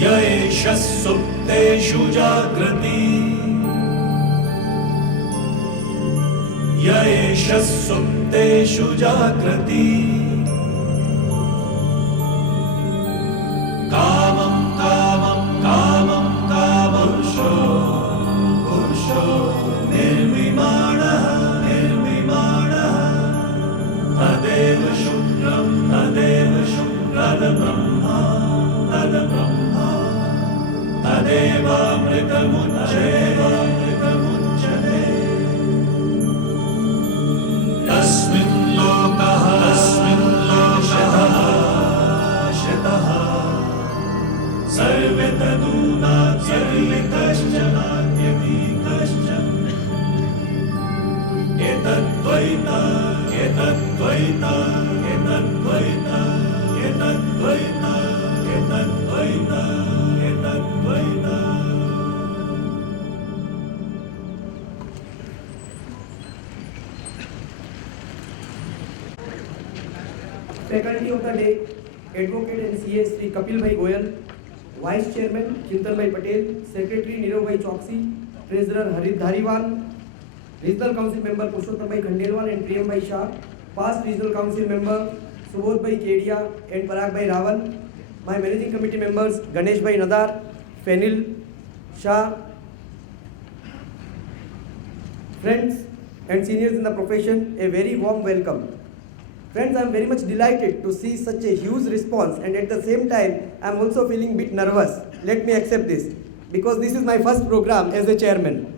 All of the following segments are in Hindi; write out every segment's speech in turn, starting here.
य एष सुप्तेषु जागृति य एष सुप्तेषु जागृति कामं कामं कामं कामपुरुषो पुरुषो निर्विमाणः निर्विमाणः तदेव शुक्रं तद्ब्रह्मा तदेवामृतमुच्यते तस्मिन् लोकः शतः सर्वे तदूनात्यपि कश्चन एतद्वैत एतद्वैत एतद्वैत एतद्वैत एतद्वैत एतद्वैत। Faculty of the day, Advocate and CA Sri Kapil Bhai Goyal, Vice Chairman Chintan Bhai Patel, Secretary Nirav Bhai Choksi, Treasurer Harit Dhariwal, Regional Council Member Purushottam Bhai Khandelwal and Priyam Bhai Shah, past Regional Council Member Subodh Bhai Kedia and Parag Bhai Rawal, my Managing Committee members Ganesh Bhai Nadar, Fenil Shah, friends and seniors in the profession, a very warm welcome. Friends, I am very much delighted to see such a huge response, and at the same time, I am also feeling a bit nervous. Let me accept this, because this is my first program as a chairman.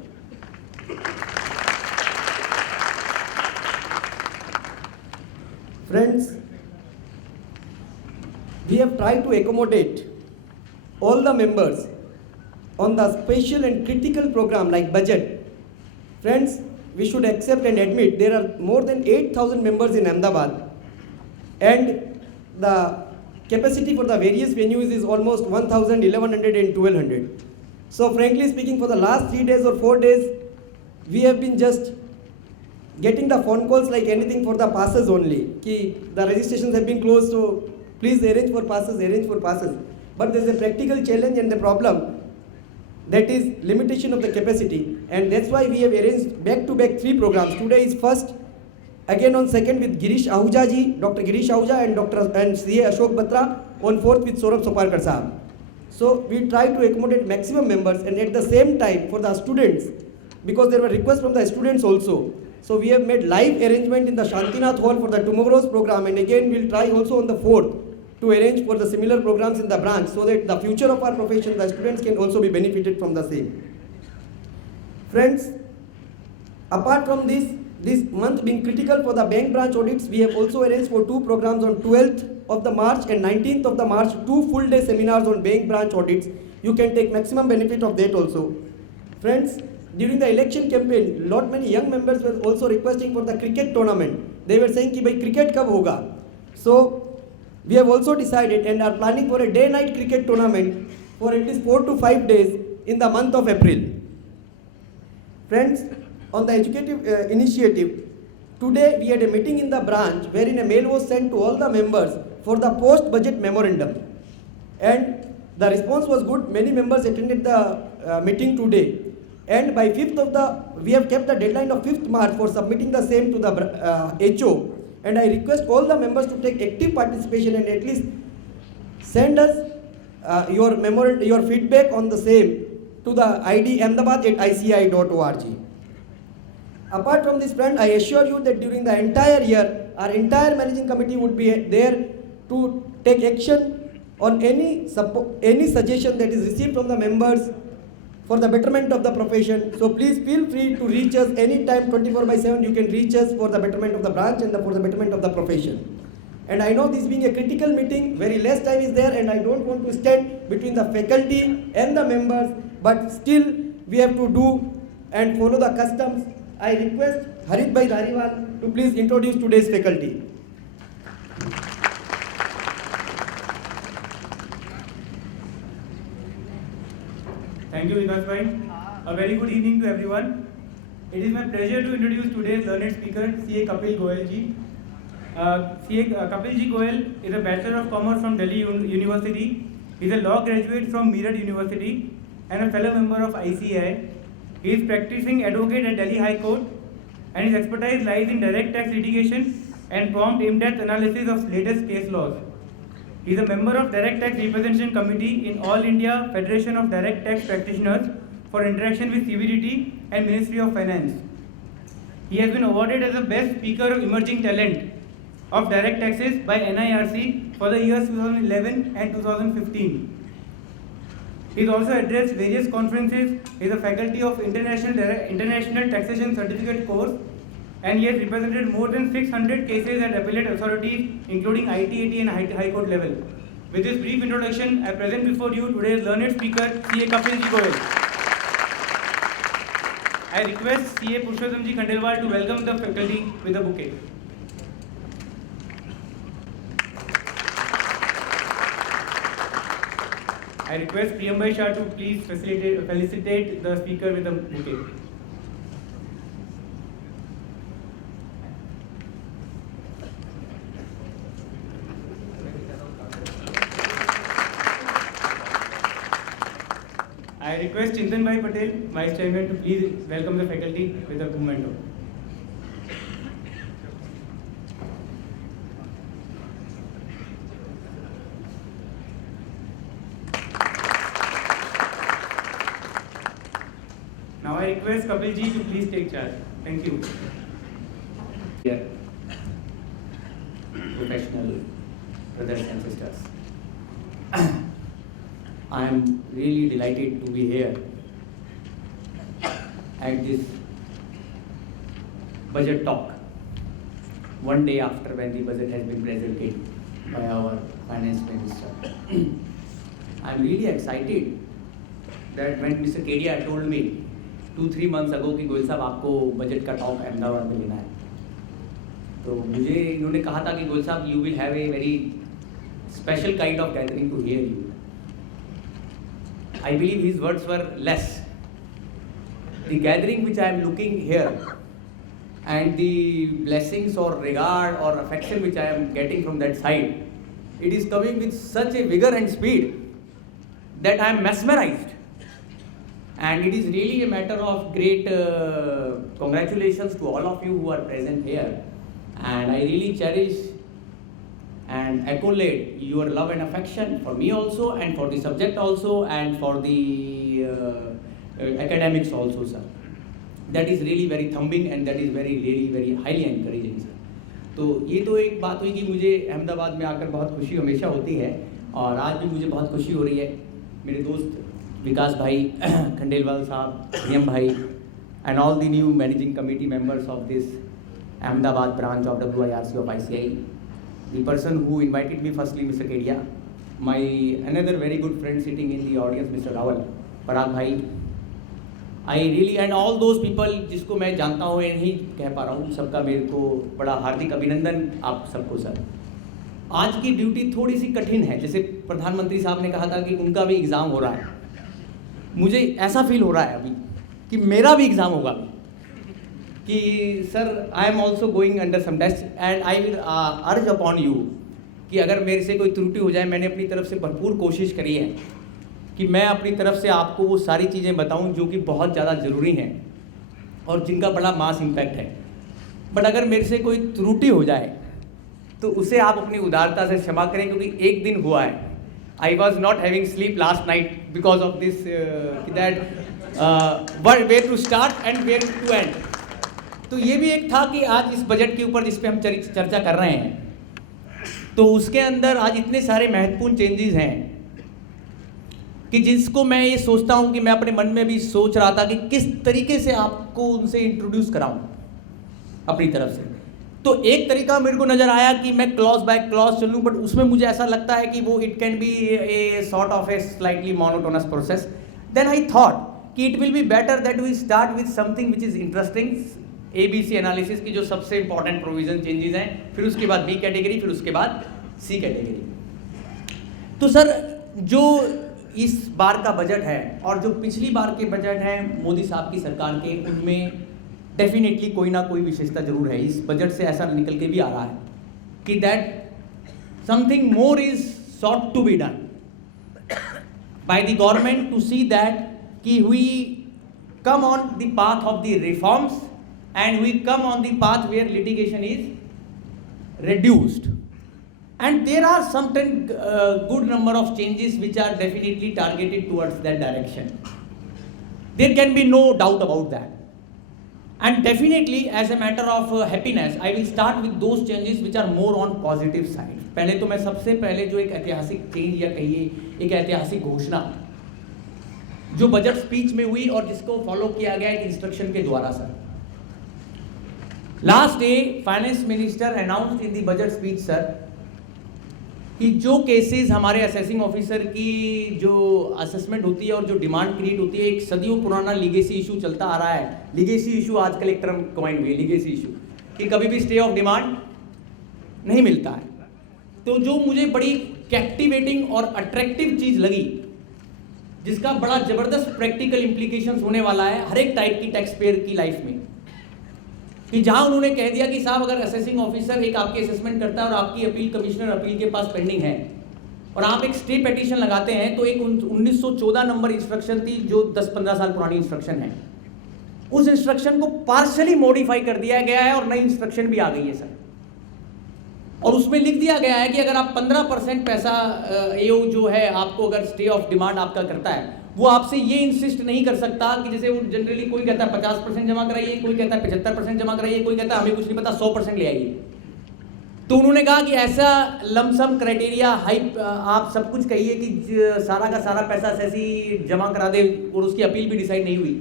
Friends, we have tried to accommodate all the members on the special and critical program like budget. Friends, we should accept and admit there are more than 8,000 members in Ahmedabad, and the capacity for the various venues is almost 1,000, 1,100 and 1,200. So frankly speaking, for the last 3 days or 4 days, we have been just getting the phone calls like anything for the passes only. Ki the registrations have been closed, so please arrange for passes, arrange for passes. But there is a practical challenge and the problem, that is limitation of the capacity, and that's why we have arranged back-to-back 3 programs. Today is first, again on second with Girish Ahuja ji, Dr. Girish Ahuja and CA Ashok Batra, on fourth with Saurabh Soparkar sahab. So we try to accommodate maximum members, and at the same time for the students, because there were requests from the students also. So we have made live arrangement in the Shantinath Hall for the tomorrow's program, and again we'll try also on the 4th to arrange for the similar programs in the branch, so that the future of our profession, the students can also be benefited from the same. Friends, apart from this month being critical for the bank branch audits, we have also arranged for 2 programs on 12th of the March and 19th of the March, 2 full day seminars on bank branch audits. You can take maximum benefit of that also. Friends, during the election campaign, many young members were also requesting for the cricket tournament. They were saying ki bhai cricket kab hoga? So we have also decided and are planning for a day-night cricket tournament for at least 4 to 5 days in the month of April. Friends, on the educative initiative, today we had a meeting in the branch wherein a mail was sent to all the members for the post-budget memorandum. And the response was good. Many members attended the meeting today. And by we have kept the deadline of 5th March for submitting the same to the HO. And I request all the members to take active participation and at least send us your feedback on the same to the ID ahmedabad@ici.org. Apart from this, friend, I assure you that during the entire year, our entire managing committee would be there to take action on any suggestion that is received from the members for the betterment of the profession. So please feel free to reach us anytime, 24/7. You can reach us for the betterment of the branch and for the betterment of the profession. And I know this being a critical meeting, very less time is there, and I don't want to stand between the faculty and the members, but still we have to do and follow the customs. I request Harit Bhai Dhariwal to please introduce today's faculty. Thank you, Vikas Bhai. A very good evening to everyone. It is my pleasure to introduce today's learned speaker, CA Kapil Goyal ji. CA Kapil ji Goyal is a Bachelor of Commerce from Delhi University. He is a law graduate from Meerut University and a fellow member of ICAI. He is practicing advocate at Delhi High Court, and his expertise lies in direct tax litigation and prompt in-depth analysis of latest case laws. He is a member of Direct Tax Representation Committee in All India Federation of Direct Tax Practitioners for interaction with CBDT and Ministry of Finance. He has been awarded as the Best Speaker of Emerging Talent of Direct Taxes by NIRC for the years 2011 and 2015. He has also addressed various conferences. He is a faculty of International Taxation Certificate course, and he has represented more than 600 cases at appellate authorities, including ITAT and High Court level. With this brief introduction, I present before you today's learned speaker, CA Kapil Ji Goyal. I request CA Purushottam Ji Khandelwal to welcome the faculty with a bouquet. I request Priyambai Shah to please felicitate the speaker with a bouquet. I request Chintan Bhai Patel, Vice Chairman, to please welcome the faculty with a memento. Now I request Kapil Ji to please take charge. Thank you. Dear professional brothers and sisters, I am really delighted to be here at this budget talk, one day after when the budget has been presented by our finance minister. I am really excited that when Mr. Kedia told me 2-3 months ago कि गोयल साहब आपको बजट का टॉक अहमदाबाद में लेना है, तो मुझे इन्होंने कहा था कि गोयल साहब you will have a very special kind of gathering to hear you. I believe his words were less. The gathering which I am looking here and the blessings or regard or affection which I am getting from that side, it is coming with such a vigor and speed that I am mesmerized. And it is really a matter of great congratulations to all of you who are present here. And I really cherish and accolade your love and affection for me also, and for the subject also, and for the academics also, sir. That is really very thumbing and that is very highly encouraging, sir. तो ये तो एक बात हुई कि मुझे अहमदाबाद में आकर बहुत खुशी हमेशा होती है, और आज भी मुझे बहुत खुशी हो रही है. मेरे दोस्त विकास भाई खंडेलवाल साहब, नियम भाई, and all the new managing committee members of this Ahmedabad branch of WIRC of ICAI. The person who invited me firstly, Mr. Kedia, my another very good friend sitting in the audience, Mr. Rawal, Parag Bhai, I really, and all those people जिसको मैं जानता हूँ नहीं कह पा रहा हूँ, सबका मेरे को बड़ा हार्दिक अभिनंदन आप सबको सर. आज की ड्यूटी थोड़ी सी कठिन है, जैसे प्रधानमंत्री साहब ने कहा था कि उनका भी एग्ज़ाम हो रहा है, मुझे ऐसा फील हो रहा है अभी कि मेरा भी एग्ज़ाम होगा कि sir I am also going under some test and I will urge upon you कि अगर मेरे से कोई त्रुटि हो जाए, मैंने अपनी तरफ से भरपूर कोशिश करी है कि मैं अपनी तरफ से आपको वो सारी चीज़ें बताऊं जो कि बहुत ज़्यादा ज़रूरी हैं और जिनका बड़ा मास इम्पैक्ट है. बट अगर मेरे से कोई त्रुटि हो जाए तो उसे आप अपनी उदारता से क्षमा करें, क्योंकि एक दिन हुआ है, I was not having sleep last night because of this that where to start and where to end. तो ये भी एक था कि आज इस बजट के ऊपर जिस पे हम चर्चा कर रहे हैं, तो उसके अंदर आज इतने सारे महत्वपूर्ण चेंजेस हैं कि जिसको मैं ये सोचता हूँ कि मैं अपने मन में भी सोच रहा था कि किस तरीके से आपको उनसे इंट्रोड्यूस कराऊं अपनी तरफ से. तो एक तरीका मेरे को नज़र आया कि मैं क्लॉज बाय क्लॉज चलूँ, बट उसमें मुझे ऐसा लगता है कि वो it can be a sort of a slightly monotonous process. Then I thought कि it will be better that we start with something which is interesting, ABC analysis की जो सबसे इंपॉर्टेंट प्रोविजन चेंजेस हैं, फिर उसके बाद B कैटेगरी, फिर उसके बाद C कैटेगरी. तो सर जो इस बार का बजट है और जो पिछली बार के बजट हैं मोदी साहब की सरकार के, उनमें डेफिनेटली कोई ना कोई विशेषता जरूर है. इस बजट से ऐसा निकल के भी आ रहा है कि that something more is sought to be done. by the government to see that we come on the path of the reforms and we come on the path where litigation is reduced. And there are certain good number of changes which are definitely targeted towards that direction. There can be no doubt about that. And definitely, as a matter of happiness, I will start with those changes which are more on positive side. पहले तो मैं सबसे पहले जो एक ऐतिहासिक चेंज या कहिए एक ऐतिहासिक घोषणा जो बजट स्पीच में हुई और जिसको फॉलो किया गया एक इंस्ट्रक्शन के द्वारा sir. Last day finance minister announced in the budget speech sir कि जो केसेस हमारे असेसिंग ऑफिसर की जो असेसमेंट होती है और जो डिमांड क्रिएट होती है, एक सदियों पुराना लीगेसी इशू चलता आ रहा है. लीगेसी इशू आजकल एक टर्म कॉइन हुई है, लीगेसी इशू, कि कभी भी स्टे ऑफ डिमांड नहीं मिलता है. तो जो मुझे बड़ी कैप्टिवेटिंग और अट्रैक्टिव चीज लगी, जिसका बड़ा जबरदस्त प्रैक्टिकल इंप्लीकेशंस होने वाला है हर एक टाइप की टैक्स पेयर की लाइफ में, कि जहां उन्होंने कह दिया कि साहब अगर असेसिंग ऑफिसर एक आपकी असेसमेंट करता है और आपकी अपील कमिश्नर अपील के पास पेंडिंग है और आप एक स्टे पिटीशन लगाते हैं, तो एक 1914 नंबर इंस्ट्रक्शन थी जो 10-15 साल पुरानी इंस्ट्रक्शन है, उस इंस्ट्रक्शन को पार्शली मॉडिफाई कर दिया गया है और नई इंस्ट्रक्शन भी आ गई है सर. और उसमें लिख दिया गया है कि अगर आप 15% पैसा एओ जो है आपको अगर स्टे ऑफ डिमांड आपका करता है, वो आपसे ये इंसिस्ट नहीं कर सकता कि जैसे वो जनरली कोई कहता है 50% जमा कराइए, कोई कहता है 75% जमा कराइए, कोई कहता है हमें कुछ नहीं पता 100% ले आइए. तो उन्होंने कहा कि ऐसा लमसम क्राइटेरिया हाइप आप सब कुछ कहिए कि सारा का सारा पैसा ऐसी जमा करा दे और उसकी अपील भी डिसाइड नहीं हुई,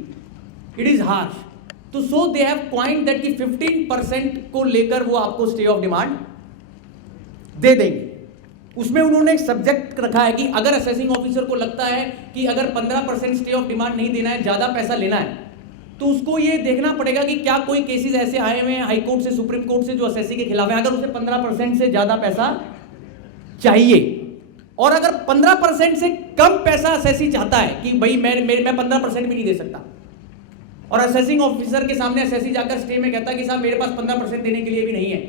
इट इज हार्श. तो सो दे हैव कॉइंड दैट कि 15% को लेकर वो आपको स्टे ऑफ डिमांड दे देंगे. उसमें उन्होंने एक सब्जेक्ट रखा है कि अगर असेसिंग ऑफिसर को लगता है कि अगर 15% स्टे ऑफ डिमांड नहीं देना है, ज्यादा पैसा लेना है, तो उसको ये देखना पड़ेगा कि क्या कोई केसेस ऐसे आए हुए हैं हाई कोर्ट से, सुप्रीम कोर्ट से, जो असेसी के खिलाफ है, अगर उसे 15% से ज्यादा पैसा चाहिए, और अगर 15% से कम पैसा असेसी चाहता है कि भाई मैं 15% भी नहीं दे सकता, और असेसिंग ऑफिसर के सामने असेसी जाकर स्टे में कहता है कि साहब मेरे पास 15% देने के लिए भी नहीं है,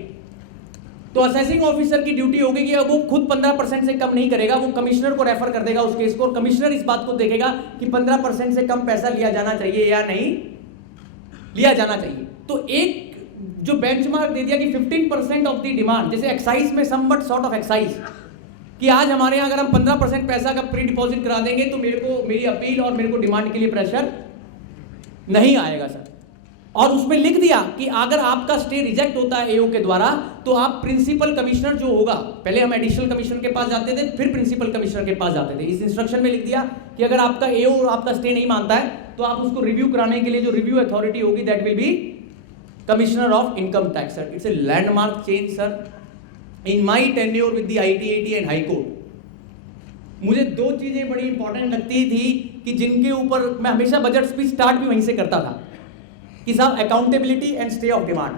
तो असेसिंग ऑफिसर की ड्यूटी होगी कि वो खुद 15% से कम नहीं करेगा, वो कमिश्नर को रेफर कर देगा उस केस को, और कमिश्नर इस बात को देखेगा कि 15% से कम पैसा लिया जाना चाहिए या नहीं लिया जाना चाहिए. तो एक जो बेंचमार्क दे दिया कि 15% ऑफ द डिमांड, जैसे एक्साइज में समवट सॉर्ट ऑफ एक्साइज, कि आज हमारे यहाँ अगर हम 15% पैसा का प्री डिपॉजिट करा देंगे तो मेरे को मेरी अपील और मेरे को डिमांड के लिए प्रेशर नहीं आएगा सर. और उसमें लिख दिया कि अगर आपका स्टे रिजेक्ट होता है एओ के द्वारा, तो आप प्रिंसिपल कमिश्नर जो होगा, पहले हम एडिशनल कमिश्नर के पास जाते थे, फिर प्रिंसिपल कमिश्नर के पास जाते थे. इस इंस्ट्रक्शन में लिख दिया कि अगर आपका एओ आपका स्टे नहीं मानता है, तो आप उसको रिव्यू कराने के लिए जो रिव्यू अथॉरिटी होगी that will B commissioner of income tax sir. It's a landmark change sir in my tenure with the ITAT and high court. मुझे दो चीजें बड़ी इंपॉर्टेंट लगती थी कि जिनके ऊपर मैं हमेशा बजट स्पीच स्टार्ट भी वहीं से करता था, कि साहब accountability and stay of demand.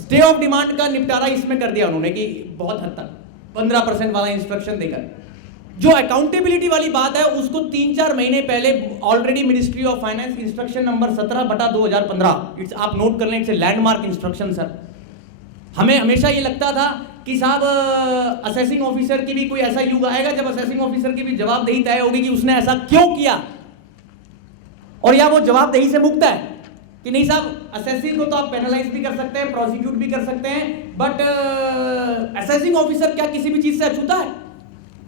Stay of demand का निपटारा इसमें कर दिया उन्होंने कि बहुत हद तक 15% वाला इंस्ट्रक्शन देकर. जो अकाउंटेबिलिटी वाली बात है उसको 3-4 महीने पहले already ministry of finance instruction number 17/2015, it's आप नोट कर लें, it's a landmark instruction sir. हमें हमेशा ये लगता था कि साहब असेसिंग ऑफिसर की भी कोई ऐसा युग आएगा जब असेसिंग ऑफिसर की भी जवाबदेही तय होगी कि उसने ऐसा क्यों किया, और या वो जवाबदेही से मुक्त है कि नहीं साहब असेसी को तो आप पेनलाइज भी कर सकते हैं, प्रोसिक्यूट भी कर सकते हैं, बट असेसिंग ऑफिसर क्या किसी भी चीज से अछूता है.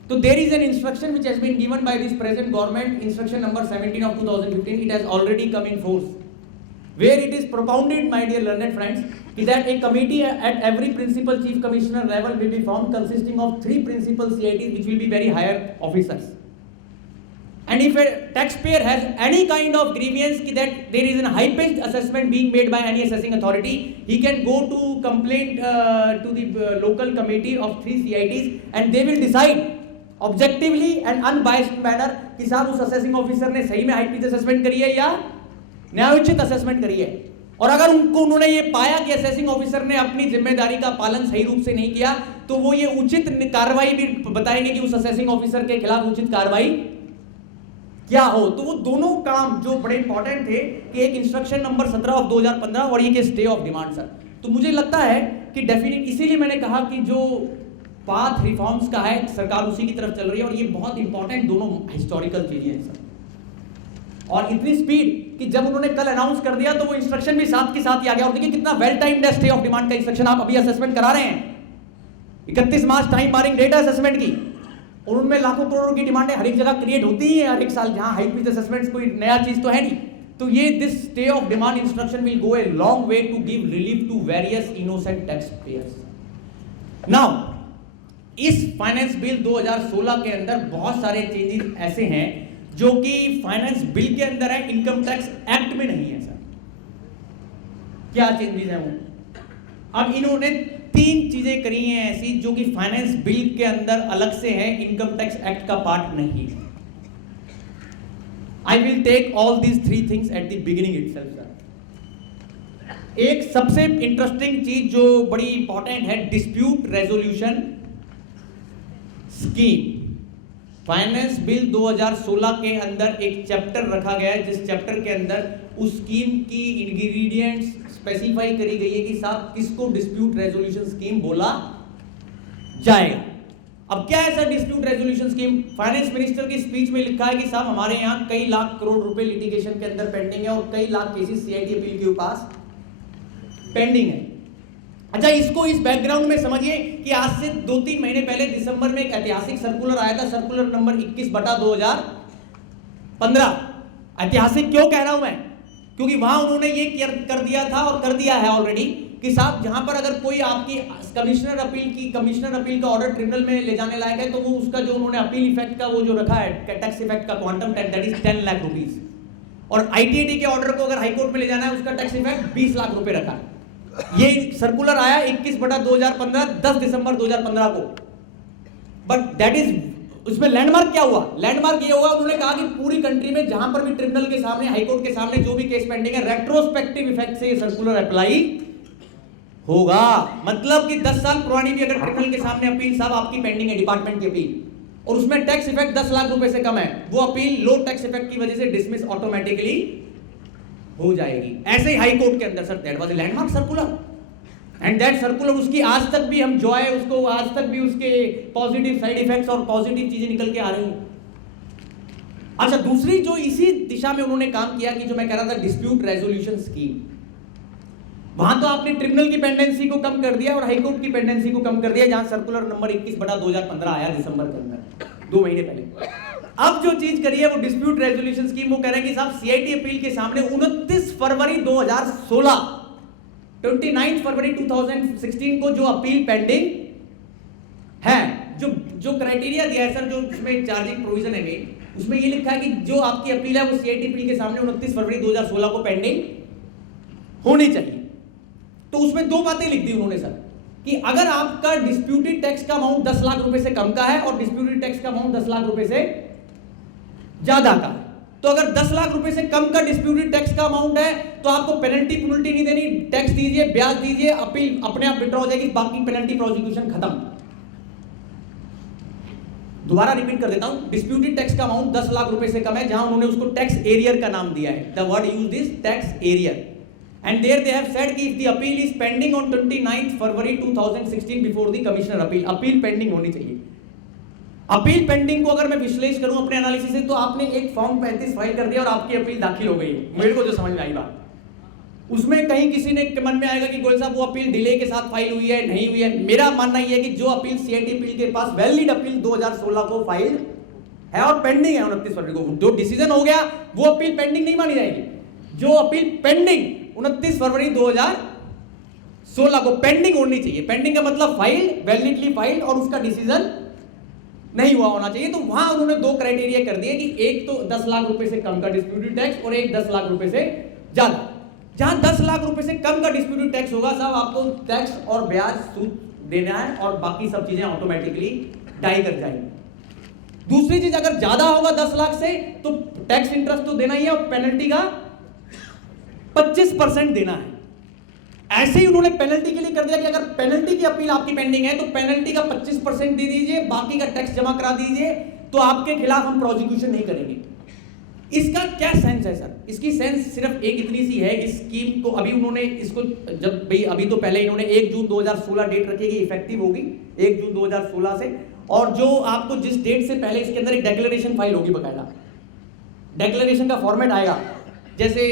तो there is an instruction which has been given by this present government, instruction number 17 of 2015. It has already come in force, where it is propounded, my dear learned friends, that a committee at every principal chief commissioner level will be formed consisting of 3 principal CITs which will be very higher officers. And if a taxpayer has any kind of grievance that there is a high-pitched assessment being made by any assessing authority, he can go to complaint to the local committee of 3 CITs and they will decide objectively and unbiased manner कि साहब उस assessing officer ने सही में high-pitched assessment करी है या न्यायोचित assessment करी है. और अगर उन्होंने ये पाया कि असेसिंग ऑफिसर ने अपनी जिम्मेदारी का पालन सही रूप से नहीं किया, तो वो ये उचित कार्रवाई भी बताएंगे कि उस असेसिंग ऑफिसर के खिलाफ उचित कार्रवाई क्या हो. तो वो दोनों काम जो बड़े इंपॉर्टेंट थे कि एक इंस्ट्रक्शन नंबर 17 of 2015 और ये स्टे ऑफ डिमांड सर. तो मुझे लगता है कि डेफिनेट, इसीलिए मैंने कहा कि जो पाथ रिफॉर्म्स का है, सरकार उसी की तरफ चल रही है और ये बहुत इंपॉर्टेंट दोनों हिस्टोरिकल चीजें हैं सर। और इतनी स्पीड कि जब उन्होंने कल अनाउंस कर दिया तो वो इंस्ट्रक्शन भी साथ के साथ ही आ गया। और देखिए कितना वेल टाइम्ड है स्टे ऑफ डिमांड का इंस्ट्रक्शन, आप अभी असेसमेंट करा रहे हैं 31 मार्च टाइम बारिंग डेट है असेसमेंट की, और उनमें लाखों करोड़ों की डिमांड है, हर एक जगह क्रिएट होती ही है हर एक साल, जहां हाई पिच असेसमेंट्स कोई नया चीज तो है नहीं। तो ये this stay of demand instruction will go a long way to give relief to various innocent tax payers. Now इस फाइनेंस बिल 2016 के अंदर बहुत सारे चेंजेस ऐसे हैं जो कि फाइनेंस बिल के अंदर है, इनकम टैक्स एक्ट में नहीं है सर। क्या चेंजेस हैं वो? अब इन्होंने 3 चीजें करी हैं ऐसी जो कि फाइनेंस बिल के अंदर अलग से है, इनकम टैक्स एक्ट का पार्ट नहीं है। I will take all these 3 things at the beginning itself, sir. एक सबसे इंटरेस्टिंग चीज जो बड़ी इंपॉर्टेंट है, dispute resolution scheme. Finance bill 2016 के अंदर एक चैप्टर रखा गया है जिस चैप्टर के अंदर उस स्कीम की इंग्रेडिएंट्स स्पेसिफाई करी गई है कि साहब किसको डिस्प्यूट रेजोल्यूशन स्कीम बोला जाएगा। अब क्या है sir dispute resolution scheme? Finance minister की स्पीच में लिखा है कि साहब हमारे यहाँ कई लाख करोड़ रुपए लिटिगेशन के अंदर पेंडिंग है और कई लाख केसेस सीआईटी अपील के पास पेंडिंग है। अच्छा, इसको इस बैकग्राउंड में समझिए कि आज से 2-3 महीने पहले दिसंबर में एक ऐतिहासिक सर्कुलर आया था, सर्कुलर नंबर 21/2015। ऐतिहासिक क्यों कह रहा हूं मैं? क्योंकि वहां उन्होंने ये कर दिया था और कर दिया है ऑलरेडी कि साहब जहां पर अगर कोई आपकी कमिश्नर अपील का ऑर्डर ट्रिब्यूनल में ले जाने लायक है तो वो उसका जो उन्होंने अपील इफेक्ट का वो जो रखा है टैक्स इफेक्ट का quantum that is 10 lakh rupees, और आईटीएटी के ऑर्डर को अगर हाईकोर्ट में ले जाना है उसका टैक्स इफेक्ट 20 लाख रुपए रखा है। ये सर्कुलर आया 21/2015 10 दिसंबर 2015 को। बट दैट इज, उसमें लैंडमार्क क्या हुआ? लैंडमार्क ये हुआ, उन्होंने कहा कि पूरी कंट्री में जहां पर भी ट्रिब्यूनल के सामने, हाईकोर्ट के सामने जो भी केस पेंडिंग है, रेट्रोस्पेक्टिव इफेक्ट से ये सर्कुलर अप्लाई होगा। मतलब कि 10 साल पुरानी भी अगर ट्रिब्यूनल के सामने अपील साहब आपकी पेंडिंग है, डिपार्टमेंट की अपील, और उसमें टैक्स इफेक्ट 10 लाख रुपए से कम है, वो अपील लो टैक्स इफेक्ट की वजह से डिसमिस ऑटोमेटिकली हो जाएगी। ऐसे ही हाई कोर्ट के अंदर sir that was a landmark circular, and that circular उसकी आज तक भी हम जॉय उसको आज तक भी उसके पॉजिटिव साइड इफेक्ट्स और पॉजिटिव चीजें निकल के आ रही हैं। अच्छा, दूसरी जो इसी दिशा में उन्होंने काम किया कि जो मैं कह रहा था डिस्प्यूट रेजोल्यूशन स्कीम, वहां तो आपने ट्रिब्यूनल की पेंडेंसी को कम कर दिया और हाई कोर्ट की पेंडेंसी को कम कर दिया, जहां सर्कुलर नंबर 21/2015 आया दिसंबर के अंदर 2 महीने पहले। अब जो चीज करी है वो डिस्प्यूट रेजोल्यूशन स्कीम, वो कह रहे हैं कि साहब सीआईटी अपील के सामने 29 फरवरी 2016 29 फरवरी 2016 को जो अपील पेंडिंग है, जो क्राइटेरिया दिया है सर, जो उसमें चार्जिंग प्रोविजन है उसमें ये लिखा है कि जो आपकी अपील है वो सीआईटी अपील के सामने 29 फरवरी 2016 को पेंडिंग होनी चाहिए। तो उसमें 2 बातें लिख दी उन्होंने सर कि अगर आपका डिस्प्यूटेड टैक्स का अमाउंट 10 लाख रुपए से कम का है और डिस्प्यूटेड टैक्स का अमाउंट 10 लाख रुपए से ज्यादा का, तो अगर 10 लाख रुपए से कम का डिस्प्यूटेड टैक्स का अमाउंट है तो आपको पेनल्टी नहीं देनी, टैक्स दीजिए, ब्याज दीजिए, अपील अपने आप विड्रॉ हो जाएगी, बाकी पेनल्टी प्रोसिक्यूशन खत्म। दोबारा रिपीट कर देता हूं, डिस्प्यूटेड टैक्स का अमाउंट 10 लाख रुपए से कम है, जहां उन्होंने उसको टैक्स एरियर का नाम दिया है, the word used is tax arrear, and there they have said कि if the appeal is pending on 29th February 2016 before the commissioner appeal pending होनी चाहिए। अपील पेंडिंग को अगर मैं विश्लेषण करूं अपने एनालिसिस से, तो आपने एक फॉर्म 35 फाइल कर दिया और आपकी अपील दाखिल हो गई है, मेरे को जो समझ में आई बात, उसमें कहीं किसी ने मन में आएगा कि गोयल साहब वो अपील डिले के साथ फाइल हुई है, नहीं हुई है। मेरा मानना यह है कि जो अपील सीआईटी अपील के पास वैलिड अपील 2016 को फाइल है और पेंडिंग है 29 फरवरी को, जो डिसीजन हो गया वो अपील पेंडिंग नहीं मानी जाएगी। जो अपील पेंडिंग 29 फरवरी 2016 को पेंडिंग होनी चाहिए, पेंडिंग का मतलब फाइल, वैलिडली फाइल, और उसका डिसीजन नहीं हुआ होना चाहिए। तो वहां उन्होंने 2 क्राइटेरिया कर दिए कि एक तो 10 लाख रुपए से कम का डिस्प्यूटेड टैक्स और एक 10 लाख रुपए से ज्यादा। जहां 10 लाख रुपए से कम का डिस्प्यूटेड टैक्स होगा साहब, आपको टैक्स और ब्याज सूद देना है और बाकी सब चीजें ऑटोमेटिकली डाई कर जाएंगी। दूसरी चीज, अगर ज्यादा होगा 10 लाख से तो टैक्स इंटरेस्ट तो देना ही है और पेनल्टी का 25% देना है। ऐसे ही उन्होंने पेनल्टी के लिए कर दिया कि अगर पेनल्टी की अपील आपकी पेंडिंग है तो पेनल्टी का 25% दे दीजिए, बाकी का टैक्स जमा करा दीजिए, तो आपके खिलाफ हम प्रोसिक्यूशन नहीं करेंगे। इसका क्या सेंस है सर? इसकी सेंस सिर्फ एक इतनी सी है, इस स्कीम को अभी उन्होंने इसको जब भाई अभी तो पहले इन्होंने 1 जून 2016 डेट रखी है कि इफेक्टिव होगी 1 जून 2016 से, और जो आपको जिस डेट से पहले इसके अंदर एक डेक्लेरेशन फाइल होगी, बकायदा डेक्लेरेशन का फॉर्मेट आएगा, जैसे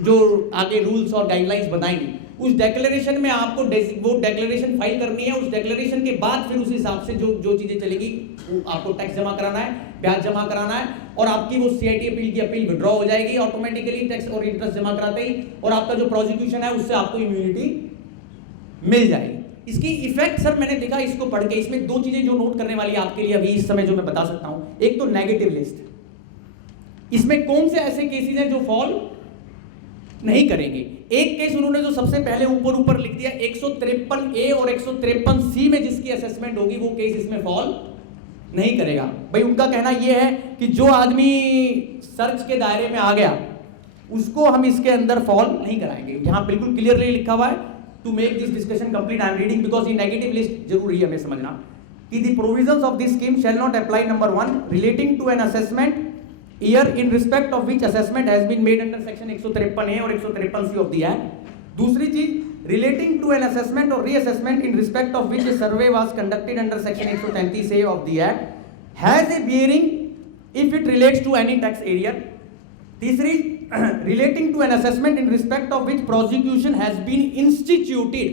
जो आगे रूल्स और गाइडलाइंस बताएंगी, उस डेक्लेरेशन में आपको वो डेक्लेरेशन फाइल करनी है। उस डेक्लेरेशन के बाद फिर उस हिसाब से जो चीजें चलेगी, आपको टैक्स जमा कराना है, ब्याज जमा कराना है, और आपकी वो सीआईटी अपील की अपील विड्रॉ हो जाएगी ऑटोमेटिकली टैक्स और इंटरेस्ट जमा कराते ही, और आपका जो प्रोसिक्यूशन है उससे आपको इम्यूनिटी मिल जाएगी। इसकी इफेक्ट सर मैंने देखा इसको पढ़ के, इसमें 2 चीजें जो नोट करने वाली है आपके लिए अभी इस समय जो मैं बता सकता हूं। एक तो नेगेटिव लिस्ट, इसमें कौन से ऐसे केसेस हैं जो फॉल नहीं करेंगे। एक केस उन्होंने जो सबसे पहले ऊपर लिख दिया 153A और 153C में जिसकी असेसमेंट होगी वो केस इसमें फॉल नहीं करेगा। भाई उनका कहना यह है कि जो आदमी सर्च के दायरे में आ गया उसको हम इसके अंदर फॉल नहीं कराएंगे। यहां बिल्कुल क्लियरली लिखा हुआ है, to make this discussion complete I am reading because ये नेगेटिव लिस्ट जरूरी है हमें समझना कि the provisions of this scheme shall not apply number 1 relating to an assessment year in respect of which assessment has been made under section 153A और 153C of the act. दूसरी चीज, relating to an assessment or reassessment in respect of which a survey was conducted under section 133A of the act has a bearing if it relates to any tax area. तीसरी, relating to an assessment in respect of which prosecution has been instituted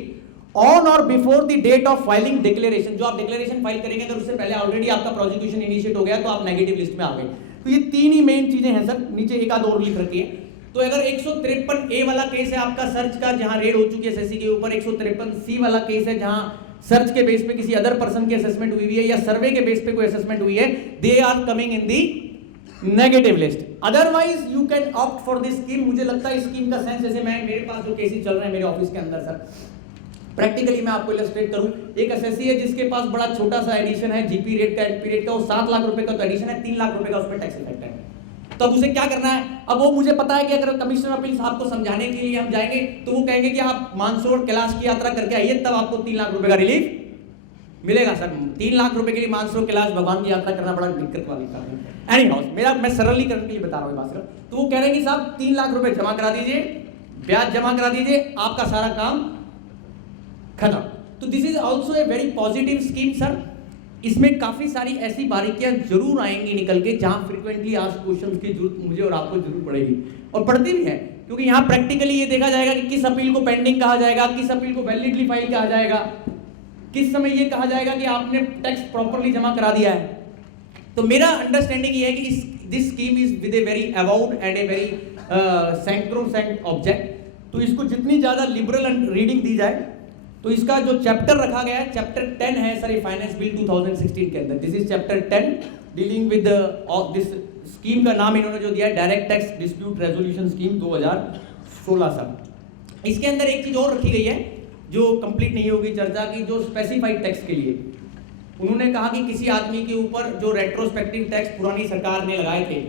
on or before the date of filing declaration. जो आप declaration फाइल करेंगे अगर उससे पहले ऑलरेडी आपका prosecution initiate हो गया तो आप नेगेटिव लिस्ट में आ गए। तो ये 3 ही मेन चीजें हैं सर, नीचे एक आध और लिख रखी है। तो अगर 153A वाला केस है आपका सर्च का जहां रेड हो चुकी है एसएससी के ऊपर, 153C वाला केस है जहां सर्च के बेस पे किसी अदर पर्सन की असेसमेंट हुई है या सर्वे के बेस पे कोई असेसमेंट हुई है, they are coming in the negative list. Otherwise you can opt for this scheme. मुझे लगता है इस स्कीम का सेंस, जैसे मैं मेरे पास जो केसेस चल रहे हैं मेरे ऑफिस के अंदर सर, प्रैक्टिकली मैं आपको इलस्ट्रेट करूं, एक एसएससी है जिसके पास बड़ा छोटा सा एडिशन है जीपी रेट का, एनपी रेट का, वो 7 लाख रुपए का तो एडिशन है, 3 लाख रुपए का उसमें टैक्स इफेक्ट है। तो अब उसे क्या करना है? अब वो मुझे पता है कि अगर कमिश्नर अपील साहब को समझाने के लिए हम जाएंगे तो वो कहेंगे कि आप मानसरोवर कैलाश की यात्रा करके आइए तब आपको 3 लाख रुपए का रिलीफ मिलेगा। सर 3 लाख रुपए के लिए मानसरोवर कैलाश भगवान की यात्रा करना बड़ा दिक्कत वाली काम है। एनी हाउस, मैं सरलीकरण के लिए बता रहा हूँ बात सर। तो वो कह रहे हैं कि साहब 3 लाख रुपए जमा करा दीजिए, ब्याज जमा करा दीजिए, आपका सारा काम खत्म। तो this is also a very positive scheme sir. इसमें काफी सारी ऐसी बारीकियां जरूर आएंगी निकल के जहां फ्रीक्वेंटली आस्क्ड क्वेश्चंस की जरूरत मुझे और आपको जरूर पड़ेगी, और पड़ती भी है, क्योंकि यहाँ प्रैक्टिकली ये देखा जाएगा कि किस अपील को पेंडिंग कहा जाएगा, किस अपील को वैलिडली फाइल कहा जाएगा, किस समय ये कहा जाएगा कि आपने टैक्स प्रॉपरली जमा करा दिया है। तो मेरा अंडरस्टैंडिंग ये है कि this scheme is with a very about and a very sacrosanct object. तो इसको जितनी ज्यादा लिबरल रीडिंग दी जाए, तो इसका जो चैप्टर रखा गया है चैप्टर 10 है सर, ये फाइनेंस बिल 2016 के अंदर। This is chapter 10 dealing with this scheme का नाम इन्होंने जो दिया है direct tax dispute resolution scheme 2016 sir. इसके अंदर एक चीज और रखी गई है जो कंप्लीट नहीं होगी चर्चा की, जो स्पेसिफाइड टैक्स के लिए उन्होंने कहा कि किसी आदमी के ऊपर जो रेट्रोस्पेक्टिव टैक्स पुरानी सरकार ने लगाए थे,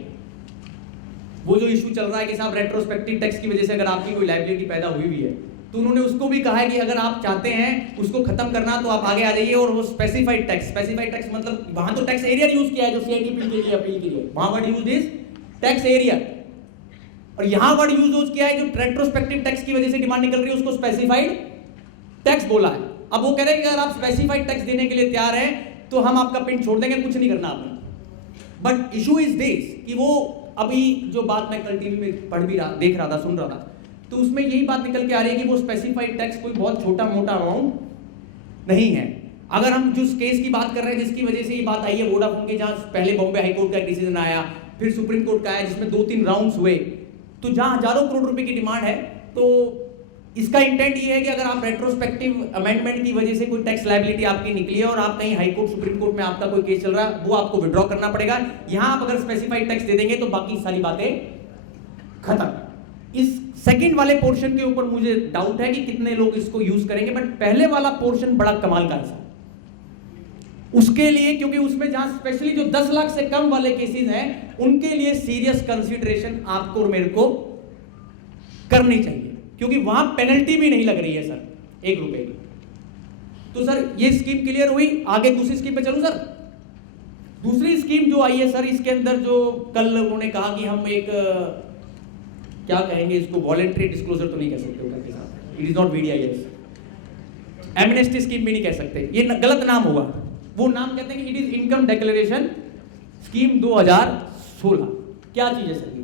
वो जो इशू चल रहा है कि साहब रेट्रोस्पेक्टिव टैक्स की वजह से अगर आपकी कोई लायबिलिटी पैदा हुई हुई है, तो उन्होंने उसको भी कहा है कि अगर आप चाहते हैं उसको खत्म करना तो आप आगे आ जाइए। और वो स्पेसिफाइड टैक्स मतलब वहां तो टैक्स एरिया यूज किया है जो सीआईटी के लिए अपील के लिए, वहां word use is tax area, और यहां वर्ड यूज किया है जो रेट्रोस्पेक्टिव टैक्स की वजह से डिमांड निकल रही है उसको स्पेसिफाइड टैक्स बोला है। अब वो कह रहे हैं कि अगर आप स्पेसिफाइड टैक्स देने के लिए तैयार हैं तो हम आपका पिन छोड़ देंगे, कुछ नहीं करना आपने। बट इशू इज दिस कि वो अभी जो बात मैं कल टीवी में देख रहा था, सुन रहा था, तो उसमें यही बात निकल के आ रही है कि वो स्पेसिफाइड टैक्स कोई बहुत छोटा मोटा अमाउंट नहीं है। अगर हम जिस केस की बात कर रहे हैं जिसकी वजह से ये बात आई है वोडाफोन के, जहां पहले बॉम्बे हाई कोर्ट का डिसीजन आया, फिर सुप्रीम कोर्ट का आया जिसमें 2-3 राउंड्स हुए, तो जहां हजारों करोड़ रुपए की डिमांड है, तो इसका इंटेंट ये है कि अगर आप रेट्रोस्पेक्टिव अमेंडमेंट की वजह से कोई टैक्स लायबिलिटी आपकी निकली है और आप कहीं हाई कोर्ट सुप्रीम कोर्ट में आपका कोई केस चल रहा है, वो आपको विड्रॉ करना पड़ेगा। यहां आप अगर स्पेसिफाइड टैक्स दे देंगे तो बाकी सारी बातें खत्म। इस सेकंड वाले पोर्शन के ऊपर मुझे डाउट है कि कितने लोग इसको यूज करेंगे, बट पहले वाला पोर्शन बड़ा कमाल का है उसके लिए, क्योंकि उसमें जहां स्पेशली जो 10 लाख से कम वाले केसेस हैं उनके लिए सीरियस कंसीडरेशन आपको और मेरे को करनी चाहिए, क्योंकि वहां पेनल्टी भी नहीं लग रही है सर 1 रुपए की। तो सर ये स्कीम क्लियर हुई, आगे दूसरी स्कीम पे चलूं सर? दूसरी स्कीम जो आई है सर, इसके अंदर जो कल उन्होंने कहा कि हम एक क्या कहेंगे इसको, वॉलेंट्री डिस्क्लोजर तो नहीं कह सकते उनके साथ, it is not VDIS, amnesty scheme भी नहीं कह सकते, ये गलत नाम होगा। वो नाम कहते हैं कि it is income declaration scheme 2016। क्या चीज है सर?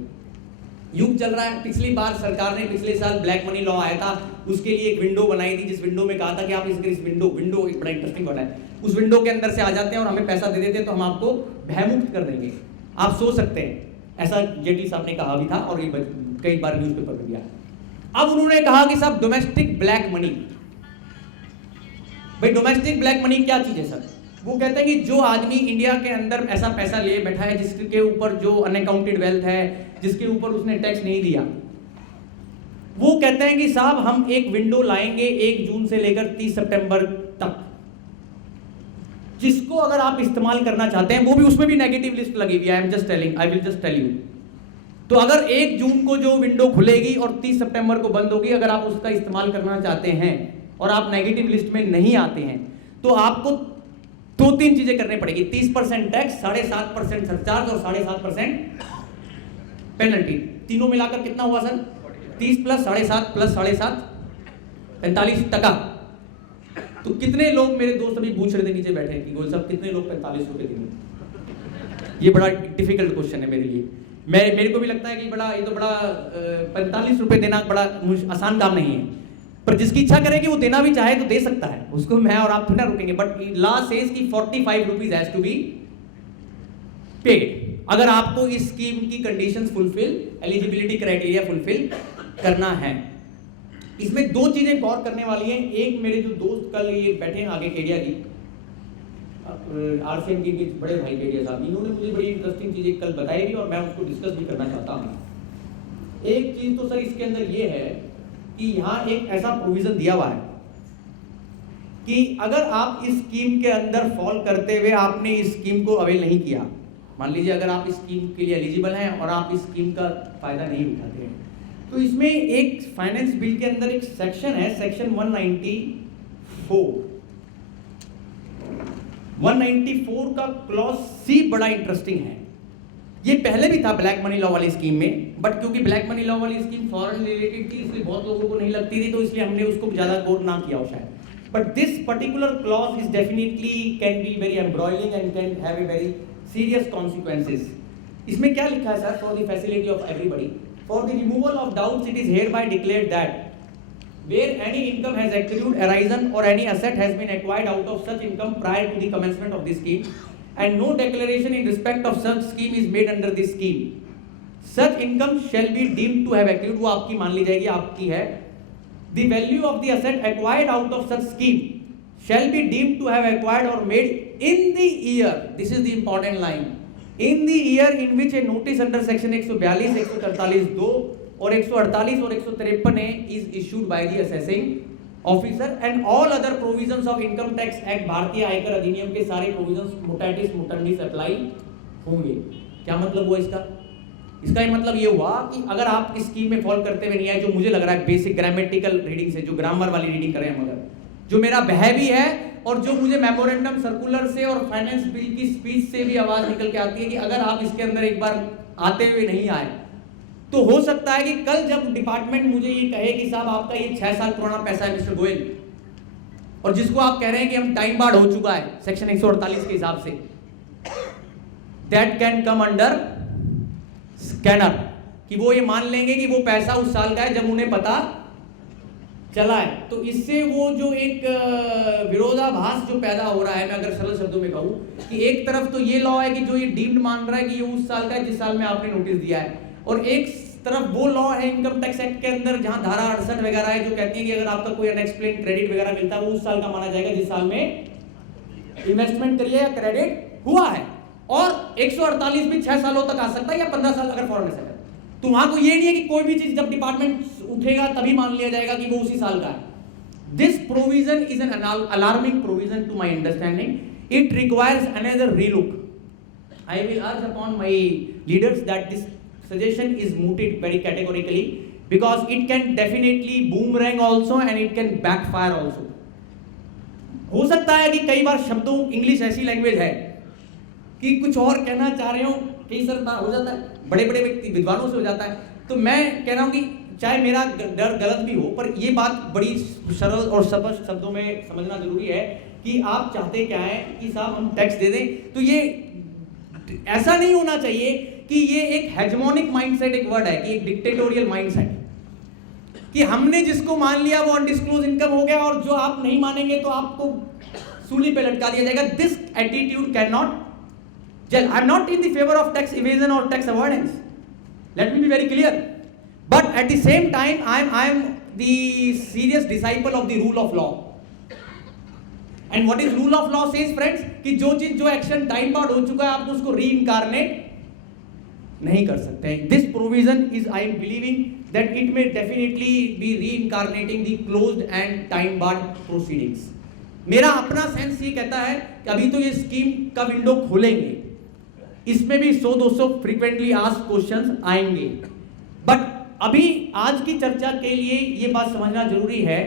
युग चल रहा है, पिछली बार सरकार ने पिछले साल ब्लैक मनी लॉ आया था, उसके लिए एक विंडो बनाई थी, जिस विंडो में कहा था कि आप इस विंडो एक बड़ा इंटरेस्टिंग वर्ड है, उस विंडो के अंदर से आ जाते हैं और हमें पैसा दे देते हैं तो हम आपको भयमुक्त कर देंगे। आप सोच सकते हैं, ऐसा जेटली साहब ने कहा भी था और ये कई बार न्यूज़पेपर में दिया। अब उन्होंने कहा कि साहब डोमेस्टिक ब्लैक मनी, भाई डोमेस्टिक ब्लैक मनी क्या चीज है सर? वो कहते हैं कि जो आदमी इंडिया के अंदर ऐसा पैसा लिए बैठा है जिसके ऊपर जो अनअकाउंटेड वेल्थ है, जिसके ऊपर उसने टैक्स नहीं दिया, वो कहते हैं कि साहब हम एक विंडो लाएंगे 1 जून से लेकर 30 सितंबर तक, जिसको अगर आप इस्तेमाल करना चाहते हैं, वो भी उसमें भी नेगेटिव लिस्ट लगी हुई है, I will just tell you. तो अगर 1 जून को जो विंडो खुलेगी और 30 सितंबर को बंद होगी, अगर आप उसका इस्तेमाल करना चाहते हैं और आप नेगेटिव लिस्ट में नहीं आते हैं, तो आपको 2-3 चीजें करनी पड़ेगी। 30% टैक्स, 7.5% सरचार्ज और 7.5% पेनल्टी। तीनों मिलाकर कितना हुआ सर? 30 + 7.5 + 7.5 45%। तो कितने लोग, मेरे दोस्त अभी पूछ रहे थे नीचे बैठे कि गोयल साहब कितने लोग 45 रुपए देंगे? ये बड़ा डिफिकल्ट क्वेश्चन है मेरे लिए। मेरे को भी लगता है कि ये तो बड़ा 45 रुपए देना बड़ा आसान काम नहीं है, पर जिसकी इच्छा करे कि वो देना भी चाहे तो दे सकता है, उसको मैं और आप थोड़ा रुकेंगे। बट लॉ सेज कि 45 rupees has to be paid अगर आपको इस स्कीम की conditions fulfil, eligibility criteria fulfil करना है। इसमें 2 चीजें गौर करने वाली हैं। एक, मेरे जो दोस्त कल ये बैठे हैं आगे केडिया जी, RCM की बड़े भाई केडिया साहब, इन्होंने मुझे बड़ी इंटरेस्टिंग चीजें कल बताई भी और मैं उसको डिस्कस भी करना चाहता हूँ। एक चीज तो सर इसके अंदर ये है कि यहाँ एक ऐसा प्रोविजन दिया हुआ है कि अगर आप इस स्कीम के अंदर फॉल करते हुए आपने इस स्कीम को अवेल नहीं किया, मान लीजिए अगर आप इस स्कीम के लिए एलिजिबल हैं और आप इस स्कीम का फायदा नहीं उठाते हैं, तो इसमें एक फाइनेंस बिल के अंदर एक सेक्शन है, सेक्शन 194 का क्लॉज C बड़ा इंटरेस्टिंग है। ये पहले भी था ब्लैक मनी लॉ वाली स्कीम में, बट क्योंकि ब्लैक मनी लॉ वाली स्कीम फॉरेन रिलेटेड थी इसलिए बहुत लोगों को नहीं लगती थी, तो इसलिए हमने उसको ज्यादा गौर ना किया हो शायद। But this particular clause is definitely can be very embroiling and can have a very serious consequences. इसमें क्या लिखा है sir? For the facility of everybody, for the removal of doubts it is hereby declared that where any income has accrued, arisen or any asset has been acquired out of such income prior to the commencement of this scheme and no declaration in respect of such scheme is made under this scheme, such income shall be deemed to have accrued, वो आपकी मान ली जाएगी, आपकी है। The value of the asset acquired out of such scheme shall be deemed to have acquired or made in the year, this is the important line, in the year in which a notice under section 142, 143(2) और 148 और 153 is issued by the assessing officer and all other provisions of income tax act, भारतीय आयकर अधिनियम के सारे प्रोविजंस मुटाटिस मुटंडिस अप्लाई होंगे। क्या मतलब हुआ इसका? इसका ये मतलब ये हुआ कि अगर आप इस स्कीम में फॉल करते हुए नहीं आए, जो मुझे लग रहा है बेसिक ग्रामेटिकल रीडिंग से, जो ग्रामर वाली रीडिंग कर रहे हैं, मगर जो मेरा बह भी है और जो मुझे मेमोरेंडम सर्कुलर से और फाइनेंस बिल की स्पीच से भी आवाज निकल के आती है कि अगर आप इसके अंदर एक बार आते हुए नहीं आए, तो हो सकता है कि कल जब डिपार्टमेंट मुझे ये कहे कि साहब आपका ये 6 साल पुराना पैसा है मिस्टर गोयल, और जिसको आप कह रहे हैं कि हम टाइम बार्ड हो चुका है सेक्शन 148 के हिसाब से, that can come under scanner, कि वो ये मान लेंगे कि वो पैसा उस साल का है जब उन्हें पता चला है। तो इससे वो जो एक विरोधाभास जो पैदा हो रहा है, मैं अगर सरल शब्दों में कहूं कि एक तरफ तो ये लॉ है कि जो ये डीम्ड मान रहा है कि ये उस साल का है जिस साल में आपने नोटिस दिया है, और एक तरफ वो लॉ है इनकम टैक्स एक्ट के अंदर जहां धारा 68 वगैरह है जो कहती है कि अगर आपका कोई अनएक्सप्लेन्ड क्रेडिट वगैरह मिलता है वो उस साल का माना जाएगा जिस साल में इन्वेस्टमेंट करिए या क्रेडिट हुआ है। और 148 भी 6 सालों तक आ सकता है या 15 साल अगर फॉरेन एसेट है। तो वहां को ये नहीं है कि कोई भी चीज जब डिपार्टमेंट उठेगा तभी मान लिया जाएगा कि वो उसी साल का है। This provision is an alarming provision to my understanding, it requires another relook. I will urge upon my leaders that this suggestion is mooted very categorically because it can definitely boomerang also and it can backfire also। हो सकता है कि कई बार शब्दों, इंग्लिश ऐसी लैंग्वेज है कि कुछ और कहना चाह रहे हो, कई सर हो जाता है, बड़े बड़े व्यक्ति विद्वानों से हो जाता है। तो मैं कह रहा हूँ कि चाहे मेरा डर गलत भी हो, पर ये बात बड़ी सरल और स्पष्ट शब्दों में समझना जरूरी है कि आप चाहते क्या है कि साहब हम टैक्स दे दें। तो ये ऐसा नहीं होना चाहिए कि ये एक हेजमोनिक माइंडसेट एक वर्ड है, कि एक डिक्टेटोरियल माइंडसेट, कि हमने जिसको मान लिया वो अनडिस्क्लोज इनकम हो गया और जो आप नहीं मानेंगे तो आपको सूली पे लटका दिया जाएगा। This attitude can not gel. I am not in the favour of tax evasion और tax avoidance, let me be very clear, but at the same time I am the serious disciple of the rule of law. And what is rule of law says friends, कि जो चीज जो एक्शन टाइम बाउंड हो चुका है आप उसको रीइंकारनेट नहीं कर सकते। This provision is, I am believing that it may definitely be reincarnating the closed and time barred proceedings. मेरा अपना सेंस ये कहता है कि अभी तो ये स्कीम का विंडो खोलेंगे, इसमें भी 100-200 फ्रीक्वेंटली आस्क्ड क्वेश्चंस आएंगे, बट अभी आज की चर्चा के लिए ये बात समझना जरूरी है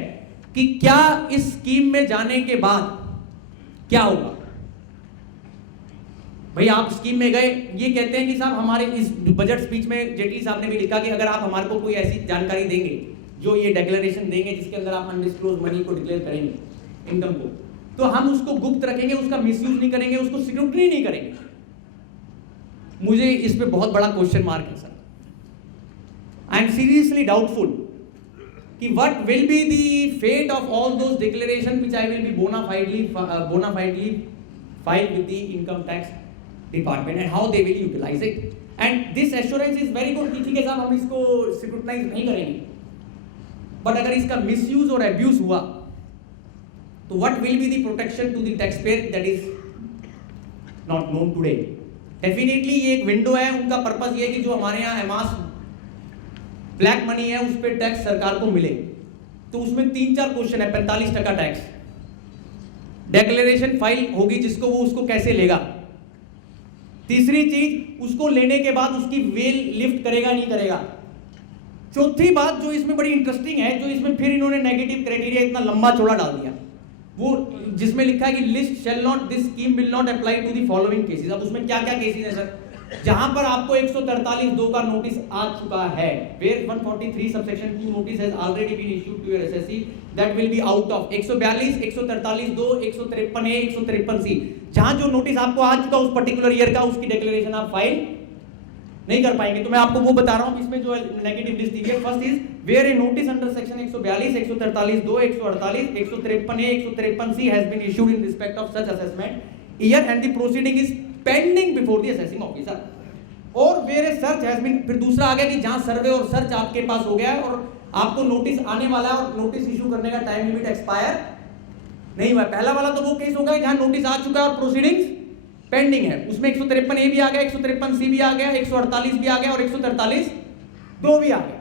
कि क्या इस स्कीम में जाने के बाद क्या होगा। भाई आप स्कीम में गए, ये कहते हैं कि साहब हमारे इस बजट स्पीच में जेटली साहब ने भी लिखा कि अगर आप हमारे को कोई ऐसी जानकारी देंगे जो ये डिक्लेरेशन देंगे जिसके अंदर आप अनडिस्क्लोज मनी को डिक्लेयर करेंगे, इनकम को, तो हम उसको गुप्त रखेंगे, उसका मिसयूज नहीं करेंगे, उसको स्क्रूटनी नहीं करेंगे। मुझे इस पे बहुत बड़ा क्वेश्चन मार्क है sir. I am seriously doubtful कि what will be the fate of all those declaration which I will be bonafidely file with the income tax department and how they will utilise it. And this assurance is very good कि ठीक है साहब हम इसको स्क्रूटनाइज नहीं करेंगे, बट अगर इसका मिसयूज और अब्यूज हुआ तो what will be the protection to the tax payer, that is not known today. Definitely ये एक विंडो है, उनका पर्पस ये है कि जो हमारे यहाँ एमास ब्लैक मनी है उस पर टैक्स सरकार को मिले। तो उसमें 3-4 क्वेश्चन है। 45% टैक्स, डिक्लेरेशन फाइल होगी जिसको वो उसको कैसे लेगा, तीसरी चीज उसको लेने के बाद उसकी वेल लिफ्ट करेगा नहीं करेगा, चौथी बात जो इसमें बड़ी इंटरेस्टिंग है, जो इसमें फिर इन्होंने नेगेटिव क्राइटेरिया इतना लंबा चौड़ा डाल दिया, वो जिसमें लिखा है कि list shall not, this scheme will not apply to the following cases. अब उसमें क्या क्या केसेस है सर, जहां पर आपको 143(2) का नोटिस आ चुका है, where 143 subsection 2 notice has already been issued to your SSC, that will be out of 142, 143(2), 153A, 153C, जहां जो नोटिस आपको आ चुका उस पर्टिकुलर ईयर का, उसकी डिक्लेरेशन आप फाइल नहीं कर पाएंगे। तो मैं आपको वो बता रहा हूं इसमें जो नेगेटिव लिस्ट दी है। First is where a notice under section 142, 143(2), 148, 153A, 153C has been issued in respect of such assessment year and the proceeding is pending before the assessing officer, और where a search has been, फिर दूसरा आ गया कि जहां सर्वे और सर्च आपके पास हो गया है और आपको नोटिस आने वाला है और नोटिस इशू करने का टाइम लिमिट एक्सपायर नहीं हुआ। पहला वाला तो वो केस होगा जहां नोटिस आ चुका है और प्रोसीडिंग्स पेंडिंग है, उसमें 153A भी आ गया, 153C भी आ गया, 148 भी आ गया और 143(2) भी आ गया।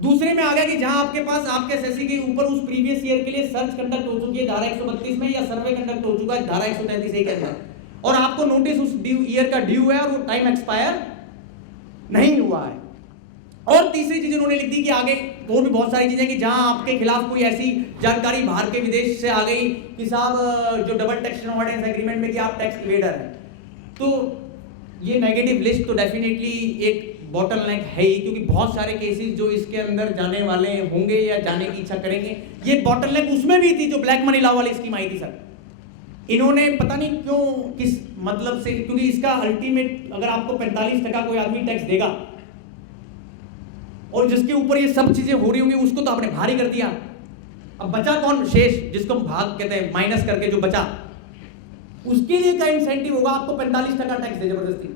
दूसरे में आ गया कि जहां आपके पास आपके एसएससी के ऊपर उस प्रीवियस ईयर के लिए सर्च कंडक्ट हो चुकी है धारा 132 में, या सर्वे कंडक्ट हो चुका है धारा 133A के अंदर, और आपको नोटिस उस ईयर का ड्यू है और वो टाइम एक्सपायर नहीं हुआ है। और तीसरी चीज उन्होंने लिख दी कि आगे और भी बहुत सारी चीजें कि जहां आपके खिलाफ कोई ऐसी जानकारी बाहर के विदेश से आ गई कि साहब जो डबल टैक्सेशन अवॉइडेंस एग्रीमेंट में कि आप टैक्स इवेडर हैं, तो ये नेगेटिव लिस्ट तो डेफिनेटली एक बॉटलनेक है ही, क्योंकि बहुत सारे केसेस जो इसके अंदर जाने वाले होंगे या जाने की इच्छा करेंगे, ये बॉटलनेक उसमें भी थी जो ब्लैक मनी लॉ वाली स्कीम आई थी सर। इन्होंने पता नहीं क्यों किस मतलब से, क्योंकि इसका अल्टीमेट अगर आपको 45% कोई आदमी टैक्स देगा और जिसके ऊपर ये सब चीजें हो रही होंगी उसको तो आपने भारी कर दिया। अब बचा कौन, शेष, जिसको भाग कहते हैं, माइनस करके जो बचा, उसके लिए क्या इंसेंटिव होगा आपको 45% टैक्स दे जबरदस्ती,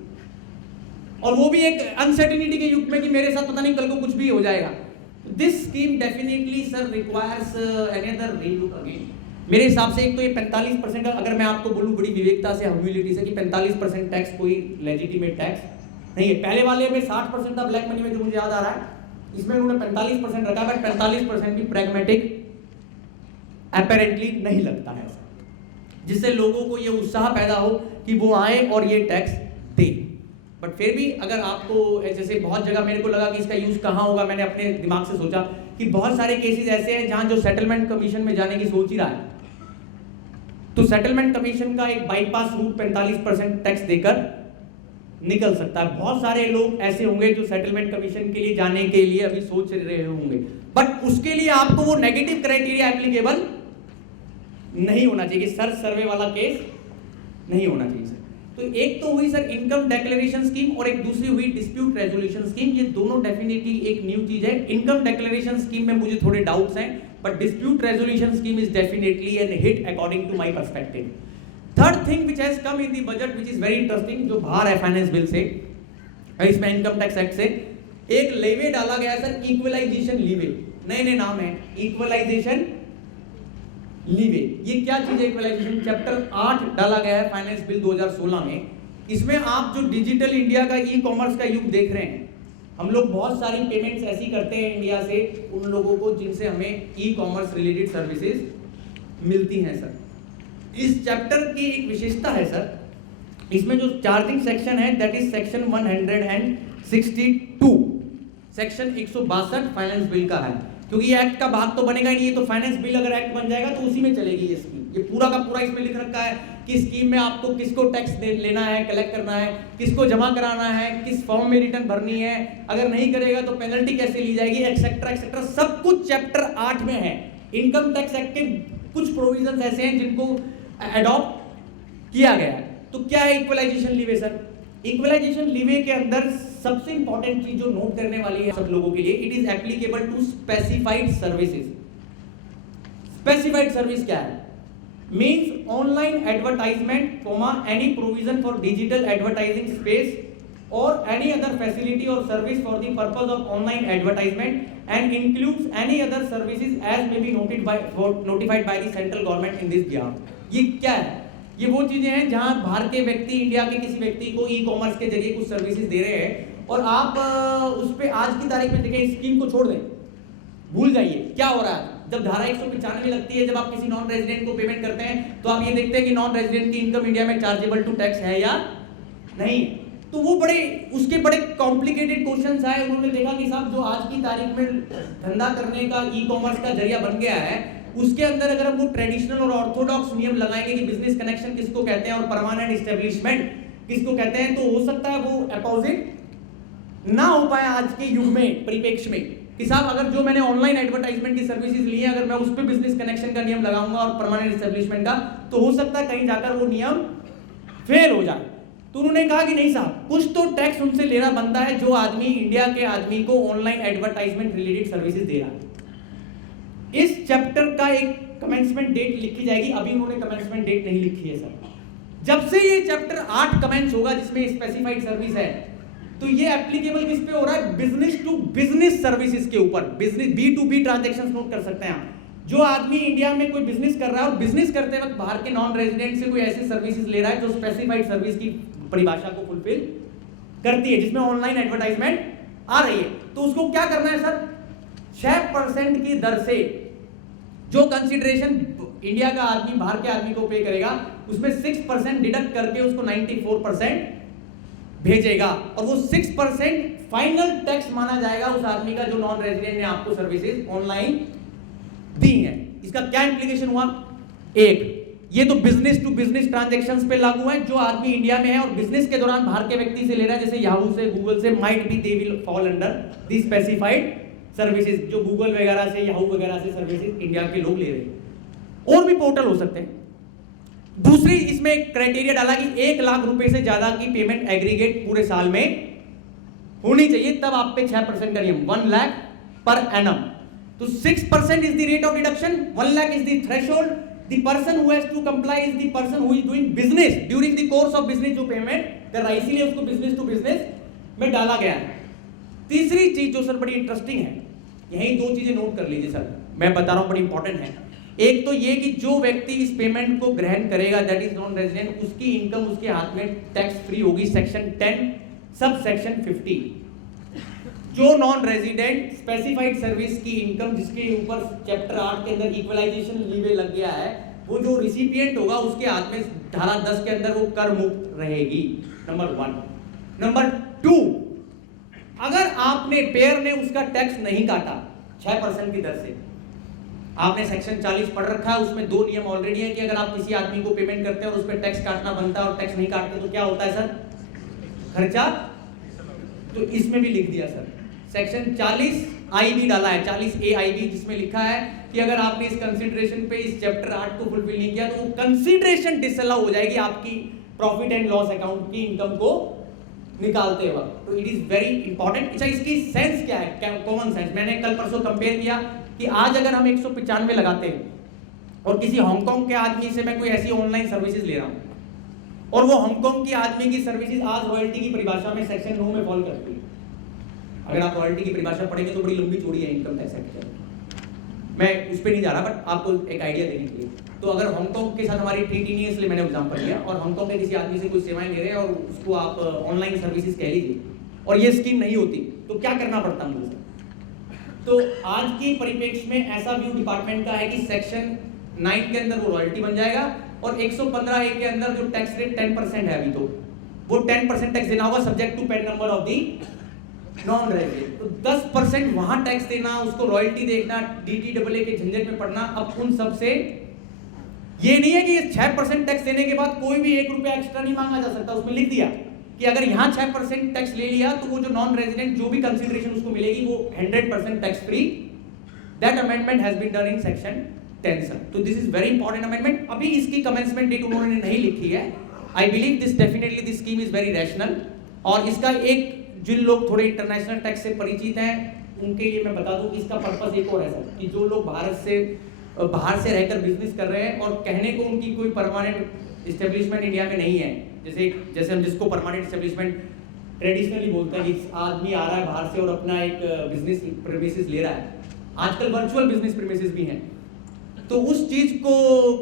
और वो भी एक अनसर्टेनिटी के युग में कि मेरे साथ पता नहीं कल को कुछ भी हो जाएगा। This scheme definitely sir requires another relook again. मेरे हिसाब से एक तो ये 45%, अगर मैं आपको बोलूं बड़ी विवेकता से, ह्यूमिलिटी से, कि 45% टैक्स कोई लेजिटिमेट टैक्स नहीं है। पहले वाले में 60% था ब्लैक मनी में, जो मुझे याद आ रहा है, इसमें उन्होंने 45% रखा, बट 45% भी प्रैग्मेटिक अपेरेंटली नहीं लगता है, जिससे लोगों को ये उत्साह पैदा हो कि वो आए और ये टैक्स दे। बट फिर भी अगर आपको जैसे बहुत जगह मेरे को लगा कि इसका यूज कहाँ होगा, मैंने अपने दिमाग से सोचा कि बहुत सारे केसेस ऐसे हैं जहां जो सेटलमेंट कमीशन में जाने की सोच ही रहा है, तो सेटलमेंट कमीशन का एक बाईपास रूट 45% टैक्स देकर निकल सकता है। बहुत सारे लोग ऐसे होंगे जो सेटलमेंट कमीशन के लिए जाने के लिए अभी सोच रहे होंगे, बट उसके लिए आपको वो नेगेटिव क्राइटेरिया एप्लीकेबल नहीं होना चाहिए, सर्च सर्वे वाला केस नहीं होना चाहिए सर। तो एक तो हुई सर इनकम डिक्लेरेशन स्कीम और एक दूसरी हुई डिस्प्यूट रेजोल्यूशन स्कीम। ये दोनों डेफिनेटली एक न्यू चीज है। इनकम डिक्लेरेशन स्कीम में मुझे थोड़े डाउट्स हैं, but dispute resolution scheme is definitely an hit according to my perspective. Third thing which has come in the budget which is very interesting, जो बाहर है फाइनेंस बिल से, इसमें इनकम टैक्स एक्ट से एक लेवे डाला गया है सर, इक्वलाइजेशन लीवे। नए नए नाम है, इक्वलाइजेशन लीवे। ये क्या चीज है इक्वलाइजेशन? चैप्टर 8 डाला गया है फाइनेंस बिल 2016 में। इसमें आप जो डिजिटल इंडिया का ई कॉमर्स का युग देख रहे हैं, हम लोग बहुत सारी पेमेंट्स ऐसी करते हैं इंडिया से उन लोगों को जिनसे हमें ई कॉमर्स रिलेटेड सर्विसेज मिलती हैं सर। इस चैप्टर की एक विशेषता है सर, इसमें जो चार्जिंग सेक्शन है that is section 162, section 162 finance bill का है। क्योंकि ये एक्ट का भाग तो बनेगा नहीं, ये तो फाइनेंस बिल अगर एक्ट बन जाएगा तो उसी में चलेगी ये स्कीम। ये पूरा का पूरा इसमें लिख रखा है कि स्कीम में आपको किसको टैक्स लेना है, कलेक्ट करना है, किसको जमा कराना है, किस फॉर्म में रिटर्न भरनी है, अगर नहीं करेगा तो पेनल्टी कैसे ली जाएगी, एक्सेट्रा एक्सेट्रा, सब कुछ चैप्टर 8 में है। इनकम टैक्स एक्ट के कुछ प्रोविजंस ऐसे हैं जिनको एडॉप्ट किया गया है। तो क्या है equalisation levy sir? Equalisation levy के अंदर सबसे इंपॉर्टेंट चीज जो नोट करने वाली है सब लोगों के लिए, it is applicable to specified services. Specified service क्या है? Means online advertisement, any provision for digital advertising space और एनी अदर फैसिलिटी और service for the purpose of online advertisement and includes any other services as may be notified by the central government in this behalf. ये क्या है? ये वो चीजें हैं जहां बाहर के व्यक्ति इंडिया के किसी व्यक्ति को ई कॉमर्स के जरिए कुछ सर्विसेज दे रहे हैं और आप उस पे आज की तारीख में देखें, इस स्कीम को छोड़ दें, भूल जाइए क्या हो रहा है। जब धारा 195 लगती है, जब आप किसी नॉन रेजिडेंट को पेमेंट करते हैं तो आप ये देखते हैं कि नॉन रेजिडेंट की इनकम इंडिया में चार्जेबल टू टैक्स है या नहीं। तो वो उसके बड़े कॉम्प्लिकेटेड क्वेश्चंस आए। उन्होंने देखा कि साहब जो आज की तारीख में धंधा करने का ई कॉमर्स का जरिया बन गया है, उसके अंदर अगर हम वो ट्रेडिशनल और ऑर्थोडॉक्स नियम लगाएंगे कि बिजनेस कनेक्शन किसको कहते हैं और परमानेंट एस्टेब्लिशमेंट किसको कहते हैं, तो हो सकता है वो अपोजिट ना हो पाए आज के युग में, परिप्रेक्ष्य में, कि साहब अगर जो मैंने ऑनलाइन एडवर्टाइजमेंट की सर्विसेज ली है, अगर मैं उस पे बिजनेस कनेक्शन का नियम लगाऊंगा और परमानेंट एस्टेब्लिशमेंट का, तो हो सकता है कहीं जाकर वो नियम फेल हो जाए। तो उन्होंने कहा कि नहीं साहब, कुछ तो टैक्स उनसे लेना बनता है जो आदमी इंडिया के आदमी को ऑनलाइन एडवर्टाइजमेंट रिलेटेड सर्विसेज दे रहा है। इस चैप्टर का एक कमेंसमेंट डेट लिखी जाएगी। अभी उन्होंने कमेंसमेंट डेट नहीं लिखी है सर। जब से ये चैप्टर 8 कमेंस होगा जिसमें स्पेसिफाइड सर्विस है, तो ये एप्लीकेबल किस पे हो रहा है? बिजनेस टू बिजनेस सर्विसेज के ऊपर। बिजनेस B2B ट्रांजैक्शंस नोट कर सकते हैं आप। जो आदमी इंडिया में कोई बिजनेस कर रहा है और बिजनेस करते वक्त बाहर के नॉन रेजिडेंट से कोई ऐसी सर्विसेज ले रहा है जो स्पेसिफाइड सर्विस की परिभाषा को फुलफिल करती है, जिसमें ऑनलाइन एडवर्टाइजमेंट आ रही है, तो उसको क्या करना है सर? 6% की दर से जो कंसीडरेशन इंडिया का आदमी बाहर के आदमी को पे करेगा, उसमें 6% डिडक्ट करके उसको 94% भेजेगा और वो 6% फाइनल टैक्स माना जाएगा उस आदमी का जो नॉन रेजिडेंट ने आपको सर्विसेज ऑनलाइन दी है। इसका क्या इंप्लीकेशन हुआ? एक, ये तो बिजनेस टू बिजनेस ट्रांजैक्शंस पे लागू है। जो आदमी इंडिया में है और बिजनेस के दौरान बाहर के व्यक्ति से ले रहा है, जैसे याहू से, गूगल से, might be they will fall under the specified services, जो गूगल वगैरह से, याहू वगैरह से सर्विसेज इंडिया के लोग ले रहे हैं। और भी पोर्टल हो सकते हैं। दूसरी इसमें क्राइटेरिया डाला कि 1 लाख रुपए से ज्यादा की पेमेंट एग्रीगेट पूरे साल में होनी चाहिए, तब आप पे 6% का नियम, 1 लाख पर एनम। तो 6% is the rate of deduction, 1 lakh is the threshold, the person who has to comply is the person who is doing business during the course of business, जो पेमेंट कर रहा है, इसीलिए उसको बिजनेस टू बिजनेस में डाला गया है। तीसरी चीज जो सर बड़ी इंटरेस्टिंग है, यही 2 चीजें नोट कर लीजिए सर, मैं बता रहा हूं बड़ी इंपॉर्टेंट है। एक तो ये कि जो व्यक्ति इस पेमेंट को ग्रहण करेगा, दैट इज नॉन रेजिडेंट, उसकी इनकम उसके हाथ में टैक्स फ्री होगी। Section 10 sub section 50। जो नॉन रेजिडेंट स्पेसिफाइड सर्विस की इनकम जिसके ऊपर चैप्टर 8 के अंदर इक्वलाइजेशन लीवे लग गया है, वो जो रिसिपिएंट होगा उसके हाथ में धारा 10 के अंदर वो कर मुक्त रहेगी, नंबर 1। नंबर 2, अगर आपने पेयर ने उसका टैक्स नहीं काटा 6% की दर से, आपने सेक्शन 40 पढ़ रखा है, उसमें 2 नियम ऑलरेडी है कि अगर आप किसी आदमी को पेमेंट करते हैं और उस पर टैक्स काटना बनता है और टैक्स नहीं काटते तो क्या होता है सर? खर्चा, तो इसमें भी लिख दिया सर, सेक्शन 40 IB डाला है, 40 AIB, जिसमें लिखा है कि अगर आपने इस कंसीडरेशन पे इस चैप्टर 8 को फुलफिल नहीं किया तो वो कंसीडरेशन डिसअलाउ हो जाएगी आपकी प्रॉफिट एंड लॉस अकाउंट की इनकम को निकालते वक्त। तो इट इज वेरी इंपॉर्टेंट। अच्छा, इसकी सेंस क्या है, कॉमन सेंस। मैंने कल परसों कंपेयर किया कि आज अगर हम 195 लगाते हैं और किसी हांगकांग के आदमी से मैं कोई ऐसी ऑनलाइन सर्विसेज ले रहा हूं और वो हांगकांग की आदमी की सर्विसेज आज रॉयल्टी की परिभाषा में सेक्शन 9 में फॉल करती है। अगर आप रॉयल्टी की परिभाषा पढ़ेंगे तो बड़ी लंबी चौड़ी है इनकम टैक्स एक्ट, मैं उस पर नहीं जा रहा, बट आपको एक आइडिया देने के लिए। तो अगर हांगकांग के साथ हमारी ट्रीटी नहीं है, इसलिए मैंने एग्जांपल लिया, और हांगकांग के किसी आदमी से कोई सेवाएं ले रहे हैं और उसको आप ऑनलाइन सर्विसेज कह लीजिए और ये स्कीम नहीं होती तो क्या करना पड़ता मुझे? तो आज के परिप्रेक्ष्य में ऐसा व्यू डिपार्टमेंट का है कि सेक्शन 9 के अंदर वो रॉयल्टी बन जाएगा और 115A के अंदर जो टैक्स रेट 10% है अभी, तो वो 10% टैक्स देना होगा subject to PAN number of the non resident. तो 10% वहां टैक्स देना, उसको रॉयल्टी देखना, DTAA के झंझट में पड़ना। अब उन सब से ये नहीं है कि 6% टैक्स देने के बाद कोई भी 1 रुपया एक्स्ट्रा नहीं मांगा जा सकता। उसमें लिख दिया कि अगर यहाँ 6% टैक्स ले लिया तो वो जो नॉन रेजिडेंट जो भी कंसिडरेशन उसको मिलेगी वो 100% tax free. That amendment has been done in section 10 sir. तो this is very important amendment. अभी इसकी कमेंसमेंट डेट उन्होंने नहीं लिखी है। I believe this definitely this scheme is very rational. और इसका एक, जिन लोग थोड़े इंटरनेशनल टैक्स से परिचित हैं उनके लिए मैं बता दूं कि इसका पर्पस एक और है सर, कि जो लोग बाहर से रहकर बिजनेस कर रहे हैं और कहने को उनकी कोई परमानेंट इस्टेब्लिशमेंट इंडिया में नहीं है, जैसे हम जिसको परमानेंट इस्टेब्लिशमेंट ट्रेडिशनली बोलते हैं कि आदमी आ रहा है बाहर से और अपना एक बिजनेस प्रीमिसेस ले रहा है। आजकल वर्चुअल बिजनेस प्रीमिसेस भी हैं। तो उस चीज को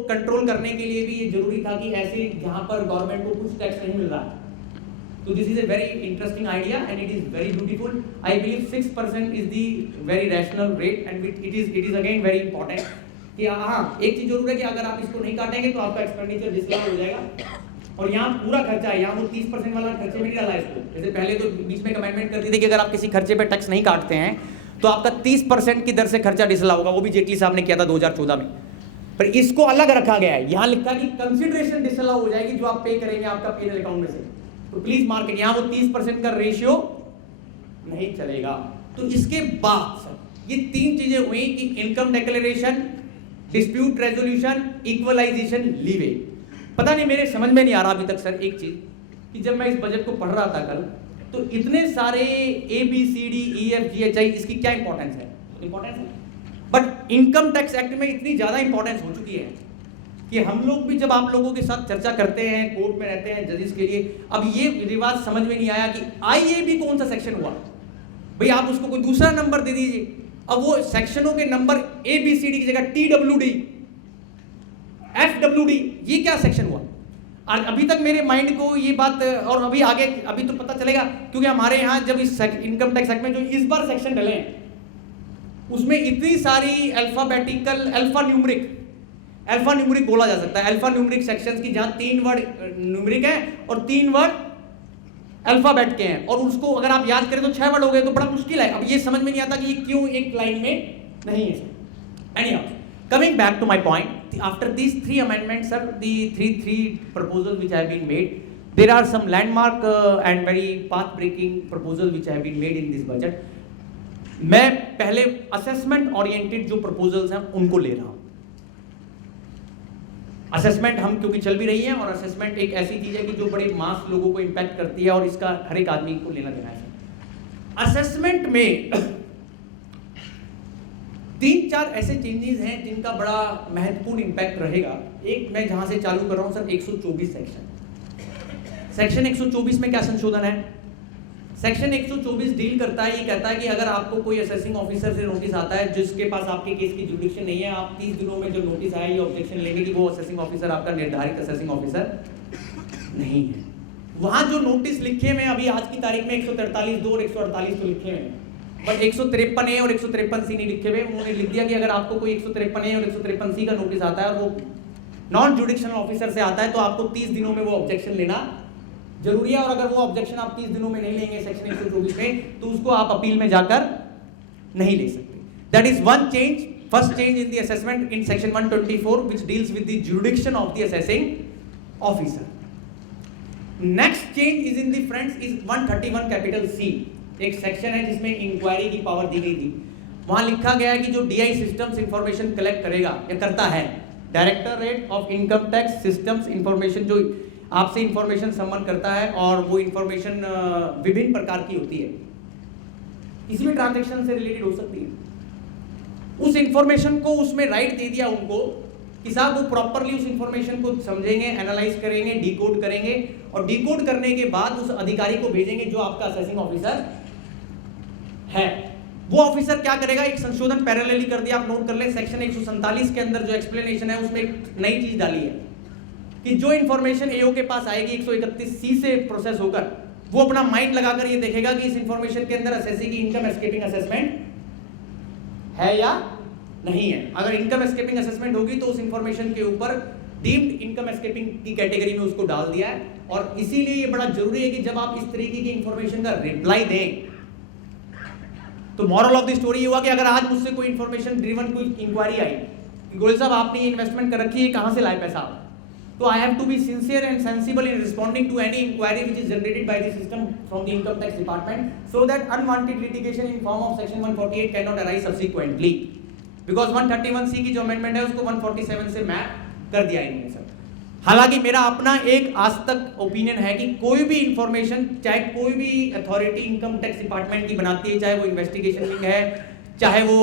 कंट्रोल करने के लिए भी ये जरूरी था कि ऐसे जहां पर गवर्नमेंट को कुछ टैक्स नहीं मिल रहा है। तो this is a very interesting idea and it is very beautiful. I believe 6% is the very rational rate and it is again very important कि हाँ, एक चीज जरूर है कि अगर आप इसको नहीं काटेंगे तो आपका एक्सपेंडिचर डिसअलाउ हो जाएगा। और यहाँ पूरा खर्चा है, यहाँ वो 30% वाला खर्चे में नहीं डाला है इसको। जैसे पहले तो बीच में कमेंटमेंट करती थी कि अगर आप किसी खर्चे पे टैक्स नहीं काटते हैं तो आपका 30% की दर से खर्चा डिसअलाउ होगा। वो भी जेटली साहब ने किया था 2014 में, पर इसको अलग रखा गया है। यहाँ लिखा कि कंसिडरेशन डिसअलाउ हो जाएगी जो आप पे करेंगे आपका P&L अकाउंट में से। तो प्लीज मार्क इट, यहाँ वो 30% का रेशियो नहीं चलेगा। तो इसके बाद सर ये 3 चीजें हुई कि income declaration, dispute resolution, equalisation, levy. पता नहीं मेरे समझ में नहीं आ रहा अभी तक सर एक चीज, कि जब मैं इस बजट को पढ़ रहा था कल, तो इतने सारे ABCDEFGHI, इसकी क्या इंपॉर्टेंस है? इंपॉर्टेंस है, बट इनकम टैक्स एक्ट में इतनी ज्यादा इंपॉर्टेंस हो चुकी है कि हम लोग भी जब आप लोगों के साथ चर्चा करते हैं, कोर्ट में रहते हैं जजेस के लिए, अब ये रिवाज समझ में नहीं आया कि IAB कौन सा सेक्शन हुआ। भाई आप उसको कोई दूसरा नंबर दे दीजिए। अब वो सेक्शनों के नंबर ABCD की जगह TWD, FWD, ये क्या सेक्शन हुआ? और अभी तक मेरे माइंड को ये बात, और अभी आगे अभी तो पता चलेगा, क्योंकि हमारे यहाँ जब इस इनकम टैक्स एक्ट में जो इस बार सेक्शन डले हैं उसमें इतनी सारी अल्फाबेटिकल, अल्फा न्यूमरिक बोला जा सकता है, अल्फा न्यूमरिक सेक्शंस की, जहां 3 वर्ड न्यूमरिक है और 3 वर्ड अल्फाबेट के हैं, और उसको अगर आप याद करें तो 6 वर्ड हो गए, तो बड़ा मुश्किल है। अब ये समझ में नहीं आता कि ये क्यों एक लाइन में नहीं है। Anyhow, coming back to my point, after these 3 amendments sir, the three proposals which have been made, there are some landmark and very path breaking proposals which have been made in this budget. मैं पहले असेसमेंट ओरिएंटेड जो प्रपोजल्स हैं उनको ले रहा हूं। असेसमेंट हम क्योंकि चल भी रही है, और असेसमेंट एक ऐसी चीज है कि जो बड़े मास लोगों को इंपैक्ट करती है और इसका हर एक आदमी को लेना देना है। असेसमेंट में 3-4 ऐसे चेंजेस हैं जिनका बड़ा महत्वपूर्ण इंपैक्ट रहेगा। एक मैं जहां से चालू कर रहा हूं सर, 124 सेक्शन 124 में क्या संशोधन है? सेक्शन 124 डील करता है, ये कहता है कि अगर आपको कोई असेसिंग ऑफिसर से नोटिस आता है जिसके पास आपके केस की जुडिक्शन नहीं है, आप 30 दिनों में जो नोटिस आए ये ऑब्जेक्शन लेंगे कि वो असेसिंग ऑफिसर आपका निर्धारित असेसिंग ऑफिसर नहीं है। वहां जो नोटिस लिखे हुए अभी आज की तारीख में 143(2) और 148 तो लिखे हुए हैं, पर 153A और 153C नहीं लिखे हुए। उन्होंने लिख दिया कि अगर आपको कोई 153A और 153C का नोटिस आता है और वो नॉन जुडिक्शनल ऑफिसर से आता है तो आपको 30 दिनों में वो ऑब्जेक्शन लेना जरूरी है। और अगर वो ऑब्जेक्शन आप 30 दिनों में नहीं लेंगे सेक्शन 124 में, तो उसको आप अपील में जाकर नहीं ले सकते। That is one change, first change in the assessment in section 124 which deals with the jurisdiction of the assessing officer. Next change is in the friends is 131 capital C, एक सेक्शन है जिसमें इंक्वायरी की पावर दी गई थी। वहां लिखा गया है कि जो डीआई सिस्टम्स इंफॉर्मेशन कलेक्ट करेगा या करता है, directorate of income tax systems information, जो आपसे इंफॉर्मेशन सम्मान करता है और वो इंफॉर्मेशन विभिन्न प्रकार की होती है, किसी भी ट्रांजैक्शन से रिलेटेड हो सकती है। उस इंफॉर्मेशन को उसमें राइट दे दिया उनको कि साहब वो प्रॉपरली उस इंफॉर्मेशन को समझेंगे, एनालाइज करेंगे, डिकोड करेंगे और डिकोड करने के बाद उस अधिकारी को भेजेंगे जो आपका असेसिंग ऑफिसर है। वो ऑफिसर क्या करेगा, एक संशोधन पैरेलली कर दिया, आप नोट कर ले, सेक्शन 147 के अंदर जो एक्सप्लेनेशन है उसमें एक नई चीज डाली है कि जो इंफॉर्मेशन एओ के पास आएगी 131C से प्रोसेस होकर, वो अपना माइंड लगाकर ये देखेगा कि इस इंफॉर्मेशन के अंदर असेसी की इनकम एस्केपिंग असेसमेंट है या नहीं है। अगर इनकम एस्केपिंग असेसमेंट होगी तो उस इंफॉर्मेशन के ऊपर डीम्ड इनकम एस्केपिंग की कैटेगरी में उसको डाल दिया है। और इसीलिए ये बड़ा जरूरी है कि जब आप इस तरीके की इंफॉर्मेशन का रिप्लाई दें तो मॉरल ऑफ द स्टोरी ये हुआ कि अगर आज मुझसे कोई इंफॉर्मेशन ड्रिवन कोई इंक्वायरी आई कि गोयल साहब आपने ये इन्वेस्टमेंट कर रखी है, कहां से लाए पैसा आप, तो I have to be sincere and sensible in responding to any inquiry which is generated by the system from the income tax department so that unwanted litigation in form of section 148 can not arise subsequently, because 131C की जो अमेंडमेंट है उसको 147 से मैप कर दिया इन्होंने सर। हालांकि मेरा अपना एक आज तक ओपिनियन है कि कोई भी इंफॉर्मेशन, चाहे कोई भी अथॉरिटी इनकम टैक्स डिपार्टमेंट की बनाती है, चाहे वो इन्वेस्टिगेशन विंग है, चाहे वो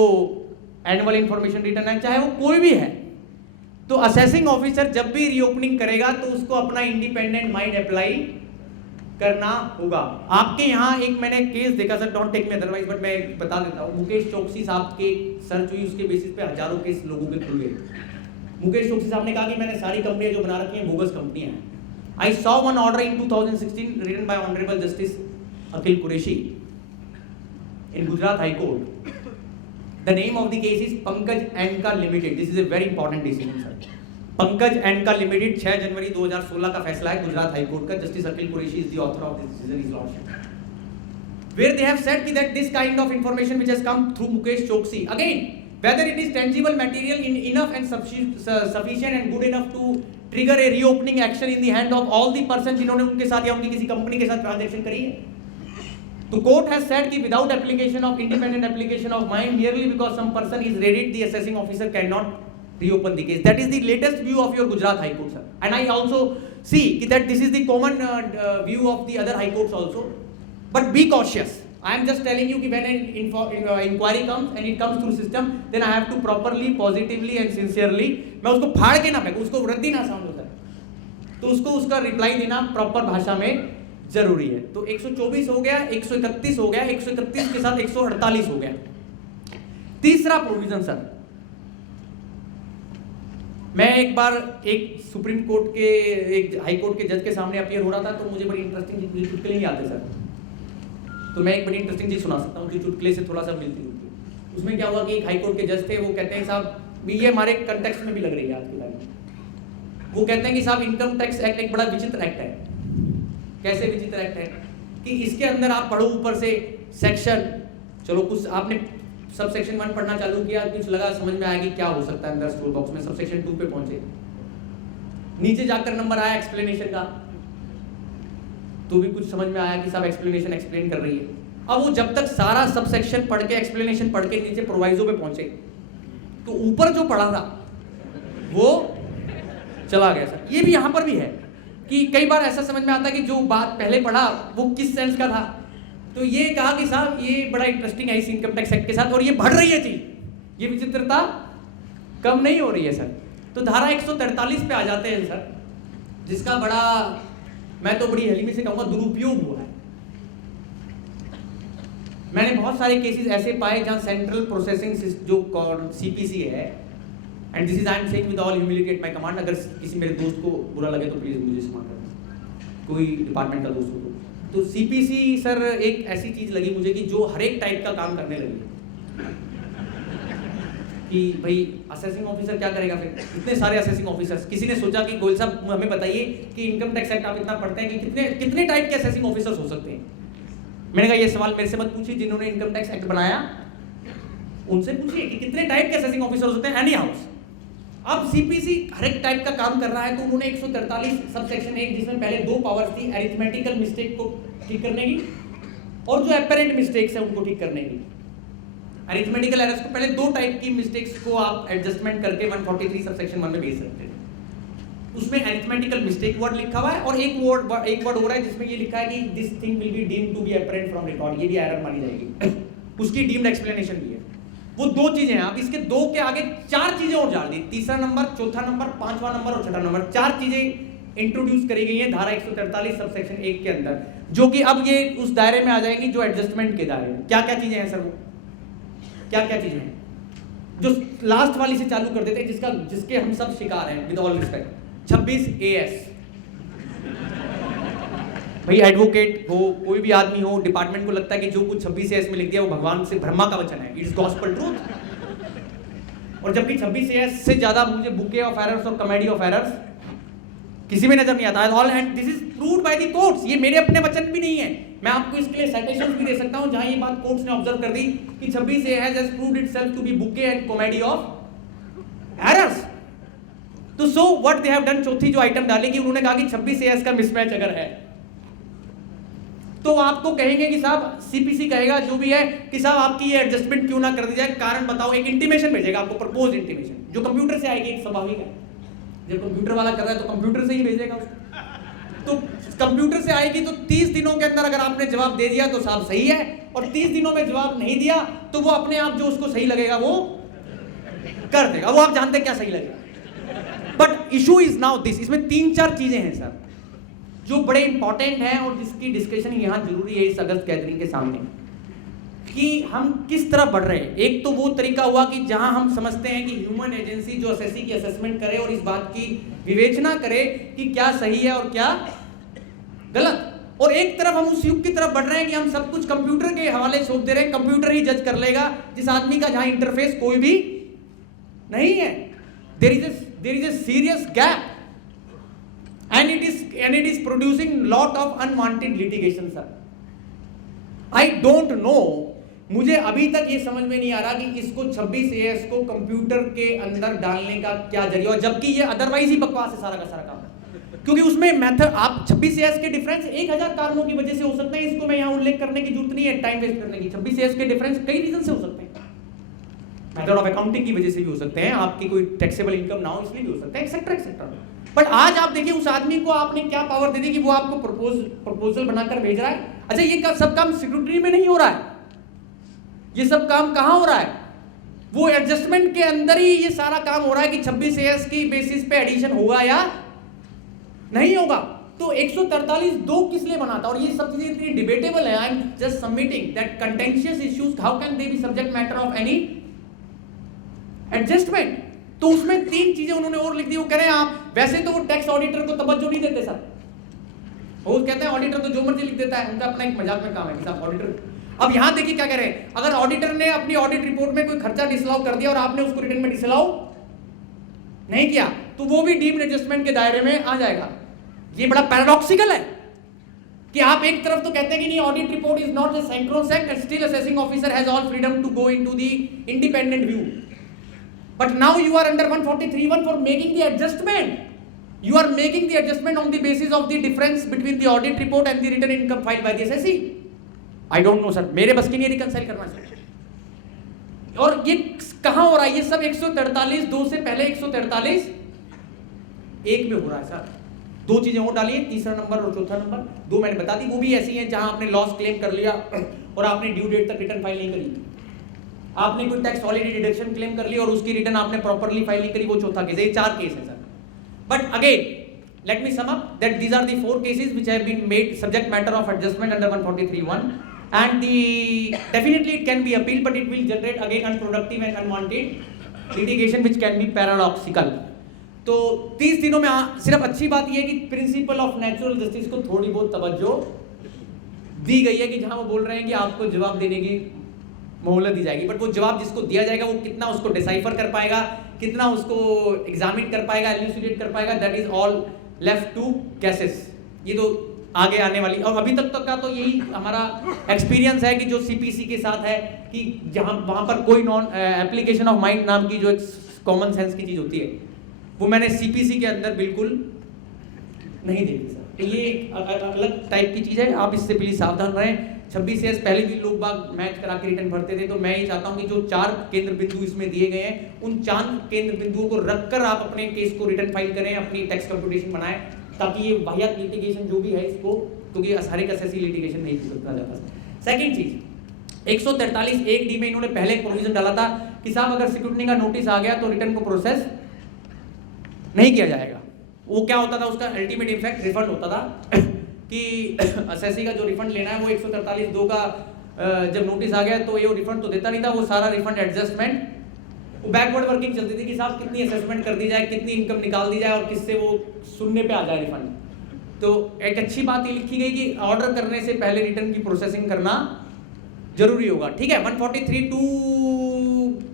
एनुअल इंफॉर्मेशन रिटर्न है, चाहे वो कोई भी है, तो असेसिंग ऑफिसर जब भी रीओपनिंग करेगा तो उसको अपना इंडिपेंडेंट माइंड अप्लाई करना होगा। आपके यहाँ एक मैंने केस देखा sir, don't take me otherwise, but मैं बता देता हूँ। मुकेश चौकसी साहब के सर्च हुई, उसके बेसिस पे हजारों केस लोगों के खुल गए। मुकेश चौकसी साहब ने कहा कि मैंने सारी कंपनियां जो बना रखी हैं बोगस कंपनियां हैं। I saw one order in 2016 written by honourable justice Akhil Qureshi in Gujarat high court. The name of the case is Pankaj and co limited. This is a very important decision sir. Pankaj and co limited 6 जनवरी 2016 का फैसला है गुजरात हाई कोर्ट का। Justice Akhil Qureshi is the author of this decision, his lordship, where they have said that this kind of information which has come through Mukesh Choksi, again whether it is tangible material in enough and sufficient and good enough to trigger a reopening action in the hand of all the persons जिन्होंने उनके साथ या उनकी किसी कंपनी के साथ ट्रांजैक्शन करी है। तो कोर्ट has said कि without application of independent application of mind merely because some person is ready, the assessing officer cannot reopen the case. That is the latest view of your Gujarat High Court sir, and I also see that this is the common view of the other high courts also, but be cautious. I am just telling you कि when an inquiry comes and it comes through system, then I have to properly, positively and sincerely, मैं उसको फाड़ के ना फेंकूं, उसको रद्दी ना समझूं सर, तो उसको उसका रिप्लाई देना प्रॉपर भाषा में जरूरी है। तो 124 हो गया, 131 हो गया, 131 के साथ 148 हो गया। तीसरा प्रोविजन सर, मैं एक बार एक सुप्रीम कोर्ट के, एक हाई कोर्ट के जज के सामने अपीयर हो रहा था, तो मुझे बड़ी इंटरेस्टिंग चीज, चुटकुले नहीं आते सर, तो मैं एक बड़ी इंटरेस्टिंग चीज सुना सकता हूँ जो चुटकुले से थोड़ा सा मिलती जुलती। उसमें क्या हुआ कि एक हाई कोर्ट के जज थे, वो कहते हैं साहब, ये हमारे कंटेक्स्ट में भी लग रही है आज के टाइम में, वो कहते हैं कि साहब इनकम टैक्स एक्ट एक बड़ा विचित्र एक्ट है। कैसे विचित्र एक्ट है कि इसके अंदर आप पढ़ो ऊपर से सेक्शन, चलो कुछ आपने सब सेक्शन 1 पढ़ना चालू किया, कुछ लगा समझ में आया कि क्या हो सकता है अंदर स्टोर बॉक्स में, सब सेक्शन 2 पे पहुंचे, नीचे जाकर नंबर आया एक्सप्लेनेशन का, तो भी कुछ समझ में आया कि साहब एक्सप्लेनेशन एक्सप्लेन कर रही है। अब वो जब तक सारा सब सेक्शन पढ़ के, एक्सप्लेनेशन पढ़ के नीचे प्रोवाइजो पे पहुंचे, तो ऊपर जो पढ़ा था वो चला गया सर। ये भी यहाँ पर भी है कि कई बार ऐसा समझ में आता है कि जो बात पहले पढ़ा वो किस सेंस का था। तो ये कहा कि साहब ये बड़ा इंटरेस्टिंग है इस इनकम टैक्स एक्ट के साथ, और ये बढ़ रही है चीज, ये विचित्रता कम नहीं हो रही है सर। तो धारा 143 पे आ जाते हैं सर, जिसका बड़ा, मैं तो बड़ी हलीमी से कहूंगा, दुरुपयोग हुआ है। मैंने बहुत सारे केसेस ऐसे पाए जहां सेंट्रल प्रोसेसिंग जो सीपीसी है, and this is I am saying with all humility at my command, अगर किसी मेरे दोस्त को बुरा लगे तो प्लीज मुझे क्षमा करना, कोई डिपार्टमेंट का दोस्त हो तो सीपीसी सर एक ऐसी चीज लगी मुझे कि जो हर एक टाइप का काम करने लगी कि भाई असेसिंग ऑफिसर क्या करेगा फिर, इतने सारे असेसिंग ऑफिसर्स। किसी ने सोचा कि गोयल साहब हमें बताइए कि इनकम टैक्स एक्ट आप इतना पढ़ते हैं कि कितने टाइप के असेसिंग ऑफिसर्स हो सकते हैं। मैंने कहा ये सवाल मेरे से मत पूछिए, जिन्होंने इनकम टैक्स एक्ट बनाया उनसे पूछिए कि कितने टाइप के असेसिंग ऑफिसर हो सकते हैं एनी हाउस। अब सीपीसी हर एक टाइप का काम कर रहा है, तो उन्होंने 143 सबसेक्शन 1 जिसमें पहले 2 पावर्स थी, अरिथमेटिकल मिस्टेक को ठीक करने की और जो एपरेंट मिस्टेक्स है उनको ठीक करने की। अरिथमेटिकल एरर्स को पहले 2 टाइप की मिस्टेक्स को आप एडजस्टमेंट करके 143 सबसेक्शन 1 में भेज सकते थे। उसमें अरिथमेटिकल मिस्टेक वर्ड लिखा हुआ है और एक वर्ड हो रहा है जिसमें ये लिखा है कि this thing will be deemed to be apparent from record, ये भी एरर मानी जाएगी। उसकी डीम्ड एक्सप्लेनेशन भी है। वो 2 चीजें हैं, आप इसके 2 के आगे 4 चीजें और डाल दी, तीसरा नंबर, चौथा नंबर, 5वां नंबर और 6वां नंबर, 4 चीजें इंट्रोड्यूस करी गई है धारा 143 सबसेक्शन 1 के अंदर, जो कि अब ये उस दायरे में आ जाएंगी जो एडजस्टमेंट के दायरे में। क्या क्या चीजें हैं सर? वो क्या क्या चीजें हैं जो लास्ट वाली से चालू कर देते हैं, जिसके हम सब शिकार हैं विद ऑल रिस्पेक्ट। 26 AS, भाई एडवोकेट हो, कोई भी आदमी हो, डिपार्टमेंट को लगता है कि जो कुछ 26 AS में लिख दिया वो भगवान से ब्रह्मा का वचन है, इट्स गॉस्पेल ट्रूथ। और जबकि 26 AS से ज्यादा मुझे बुके ऑफ एरर्स और कॉमेडी ऑफ एरर्स किसी में नजर नहीं आता है। All and this is proved by the courts, ये मेरे अपने वचन भी नहीं है, मैं आपको इसके लिए साइटेशंस भी दे सकता हूं जहां ये बात कोर्ट्स ने ऑब्जर्व कर दी कि 26 AS has proved itself to be bouquet and comedy of errors. तो so what they have done, चौथी जो आइटम डाली कि उन्होंने कहा कि 26 AS का मिसमैच अगर है तो आपको कहेंगे कि साहब, सीपीसी कहेगा जो भी है कि साहब आपकी ये एडजस्टमेंट क्यों ना कर दी जाए, कारण बताओ। एक इंटीमेशन भेजेगा आपको, प्रपोज इंटीमेशन, जो कंप्यूटर से आएगी, एक स्वाभाविक है, जब कंप्यूटर वाला कर रहा है तो कंप्यूटर से ही भेजेगा उसको। तो कंप्यूटर से आएगी तो 30 दिनों के अंदर अगर आपने जवाब दे दिया तो साहब सही है, और 30 दिनों में जवाब नहीं दिया तो वो अपने आप जो उसको सही लगेगा वो कर देगा, वो आप जानते हैं क्या सही लगेगा। But issue is now this, इसमें 3-4 चीजें हैं सर जो बड़े इंपॉर्टेंट हैं और जिसकी डिस्कशन यहां जरूरी है इस अगस्त गैदरिंग के सामने, कि हम किस तरफ बढ़ रहे हैं। एक तो वो तरीका हुआ कि जहां हम समझते हैं कि ह्यूमन एजेंसी जो एसएससी की असेसमेंट करे और इस बात की विवेचना करे कि क्या सही है और क्या गलत, और एक तरफ हम उस युग की तरफ बढ़ रहे हैं कि हम सब कुछ कंप्यूटर के हवाले सौंप दे रहे हैं, कंप्यूटर ही जज कर लेगा, जिस आदमी का जहां इंटरफेस कोई भी नहीं है। there is a serious gap and it is producing lot of unwanted litigation sir. I don't know, मुझे अभी तक ये समझ में नहीं आ रहा कि इसको 26 AS को कंप्यूटर के अंदर डालने का क्या जरिया, और जबकि ये अदरवाइज ही बकवास है सारा का सारा काम, क्योंकि उसमें मेथड, आप 26 AS के डिफरेंस 1000 कारणों की वजह से हो सकते हैं, इसको मैं यहाँ उल्लेख करने की जरूरत नहीं है टाइम वेस्ट करने की। 26 AS के डिफरेंस कई रीजन से हो सकते हैं, मेथड ऑफ अकाउंटिंग की वजह से भी हो सकते हैं, आपकी कोई टैक्सेबल इनकम ना हो इसलिए भी हो सकता है, एक्सेट्रा एक्सेट्रा। बट आज आप देखिए उस आदमी को आपने क्या पावर दे दी कि वो आपको प्रपोजल बनाकर भेज रहा है। अच्छा, ये सब काम सिक्योरिटी में नहीं हो रहा है, ये सब काम कहां हो रहा है? वो एडजस्टमेंट के अंदर ही ये सारा काम हो रहा है कि 26 AS की बेसिस पे एडिशन होगा या नहीं होगा। तो 143(2) किस लिए बना था? और ये सब चीजें इतनी डिबेटेबल है, I am just submitting that contentious issues how can they be subject matter of any adjustment. तो उसमें 3 चीजें उन्होंने और लिख दी। वो कह रहे हैं आप वैसे तो वो टैक्स ऑडिटर को तवज्जो नहीं देते सर, वो कहते हैं ऑडिटर तो जो मर्जी लिख देता है, उनका अपना एक मजाक में काम है कि साहब ऑडिटर। अब यहां देखिए क्या कह रहे हैं, अगर ऑडिटर ने अपनी ऑडिट रिपोर्ट में कोई खर्चा डिसअलाउ कर दिया और आपने उसको रिटर्न में डिसअलाउ नहीं किया तो वो भी डीम्ड एडजस्टमेंट के दायरे में आ जाएगा। ये बड़ा पैराडॉक्सिकल है कि आप एक तरफ तो कहते हैं कि नहीं, audit report is not the sacrosanct and still assessing officer has all freedom to go into the independent view, but now you are under 143(1) for making the adjustment. You are making the adjustment on the basis of the difference between the audit report and the written income filed by the SSC. I don't know sir, मेरे बस की नहीं रिकंसाइल करना सर। और ये कहां हो रहा है? ये सब 143(2) से पहले 143(1) में हो रहा है सर। 2 चीजें और डाली है, तीसरा नंबर और चौथा नंबर, 2 मैंने बता दी, वो भी ऐसी हैं जहां आपने लॉस क्लेम कर लिया और आपने ड्यू डेट तक रिटर्न फाइल नहीं करी, आपने कोई टैक्स हॉलिडे डिडक्शन क्लेम कर ली और उसकी रिटर्न आपने प्रॉपर्ली फाइल नहीं करी, वो चौथा केस है। ये 4 केस है sir. But again let me sum up that these are the 4 cases which have been made subject matter of adjustment under 143(1) and definitely it can be appealed but it will generate again unproductive and unwanted litigation which can be paradoxical. तो 30 दिनों में सिर्फ अच्छी बात यह है कि प्रिंसिपल ऑफ नेचुरल जस्टिस को थोड़ी बहुत तवज्जो दी गई है कि जहां वो बोल रहे हैं कि आपको जवाब देने की मोहलत दी जाएगी, बट वो जवाब जिसको दिया जाएगा वो कितना उसको डिसाइफर कर पाएगा, कितना उसको एग्जामिन कर पाएगा, एल्यूसिडेट कर पाएगा, that is all left to cases. ये तो आगे आने वाली, और अभी तक का तो यही हमारा एक्सपीरियंस है कि जो सीपीसी के साथ है कि जहां वहां पर कोई नॉन एप्लीकेशन ऑफ माइंड नाम की जो एक कॉमन सेंस की चीज होती है वो मैंने सीपीसी के अंदर बिल्कुल नहीं देखी सर। तो ये एक अलग टाइप की चीज़ है, आप इससे प्लीज सावधान रहें। 26 से पहले भी लोग बाग मैच करा के रिटर्न भरते थे, तो मैं ये चाहता हूँ कि जो 4 केंद्र बिंदु इसमें दिए गए हैं, उन 4 केंद्र बिंदुओं को रखकर आप अपने केस को रिटर्न फाइल करें, अपनी टैक्स कंप्यूटेशन बनाएं, ताकि ये वाहियात लिटिगेशन जो भी है इसको, तो ये हर एक ऐसी लिटिगेशन नहीं करना जाता। सेकंड चीज, 143(1)(d) में इन्होंने पहले प्रोविजन डाला था कि साहब अगर सिक्योरिटी का नोटिस आ गया तो रिटर्न को प्रोसेस नहीं किया जाएगा। वो क्या होता था, उसका अल्टीमेट इफेक्ट रिफंड होता था कि असेसी का जो रिफंड लेना है वो 143(2) का जब नोटिस आ गया तो ये रिफंड तो देता नहीं था, वो सारा रिफंड एडजस्टमेंट, वो बैकवर्ड वर्किंग चलती थी कि साहब कितनी असेसमेंट कर दी जाए, कितनी इनकम निकाल दी जाए और किससे वो शून्य पे आ जाए रिफंड। तो एक अच्छी बात ये लिखी गई कि ऑर्डर करने से पहले रिटर्न की प्रोसेसिंग करना जरूरी होगा। ठीक है, 143(2)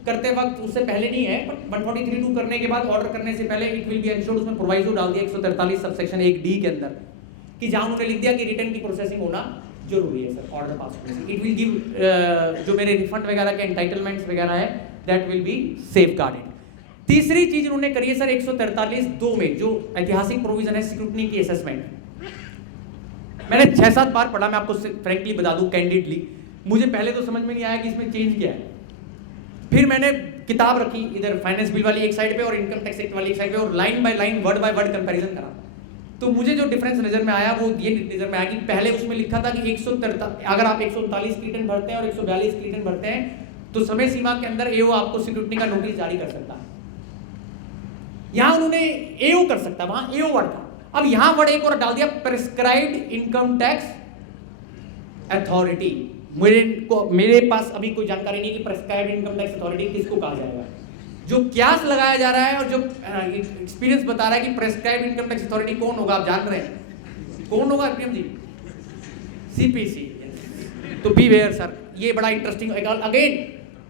करते वक्त उससे पहले नहीं है, बट 143(2) करने के बाद ऑर्डर करने से पहले इट विल बी एंश्योर्ड, उसमें प्रोवाइजो डाल दिया 143 सबसेक्शन 1(d) के अंदर, कि जहां उन्होंने लिख दिया कि रिटर्न की प्रोसेसिंग होना जरूरी है सर ऑर्डर पास होने से। इट विल गिव जो मेरे रिफंड वगैरह के एंटाइटलमेंट्स वगैरह है दैट विल बी सेफगार्डेड। तीसरी चीज उन्होंने करी है सर 143(2) में जो ऐतिहासिक प्रोविजन है स्क्रूटनी की असेसमेंट। मैंने 6-7 बार पढ़ा, मैं आपको फ्रैंकली बता दूं कैंडिडली, मुझे पहले तो समझ में नहीं आया कि इसमें चेंज क्या है। फिर मैंने किताब रखी इधर फाइनेंस बिल वाली एक साइड पे और इनकम टैक्स एक्ट वाली एक साइड पे, और line by line word by word comparison करा, तो मुझे जो डिफरेंस नजर में आया वो ये नजर में आया कि पहले उसमें लिखा था कि 143 अगर आप 139 की रिटर्न भरते हैं और 142 की रिटर्न भरते हैं तो समय सीमा के अंदर एओ आपको सिक्योरिटी का नोटिस जारी कर सकता है। यहां उन्होंने एओ कर सकता, वहां एओ वर्ड था, अब यहां वर्ड एक और डाल दिया प्रिस्क्राइब्ड इनकम टैक्स अथॉरिटी। मेरे पास अभी कोई जानकारी नहीं कि प्रिस्क्राइब्ड इनकम टैक्स अथॉरिटी किसको कहा जाएगा। जो क्यास लगाया जा रहा है और जो एक्सपीरियंस बता रहा है कि प्रेस्क्राइब इनकम टैक्स अथॉरिटी कौन होगा, आप जान रहे हैं कौन होगा प्रियम जी? सीपीसी। तो बी वेयर सर, ये बड़ा interesting. Again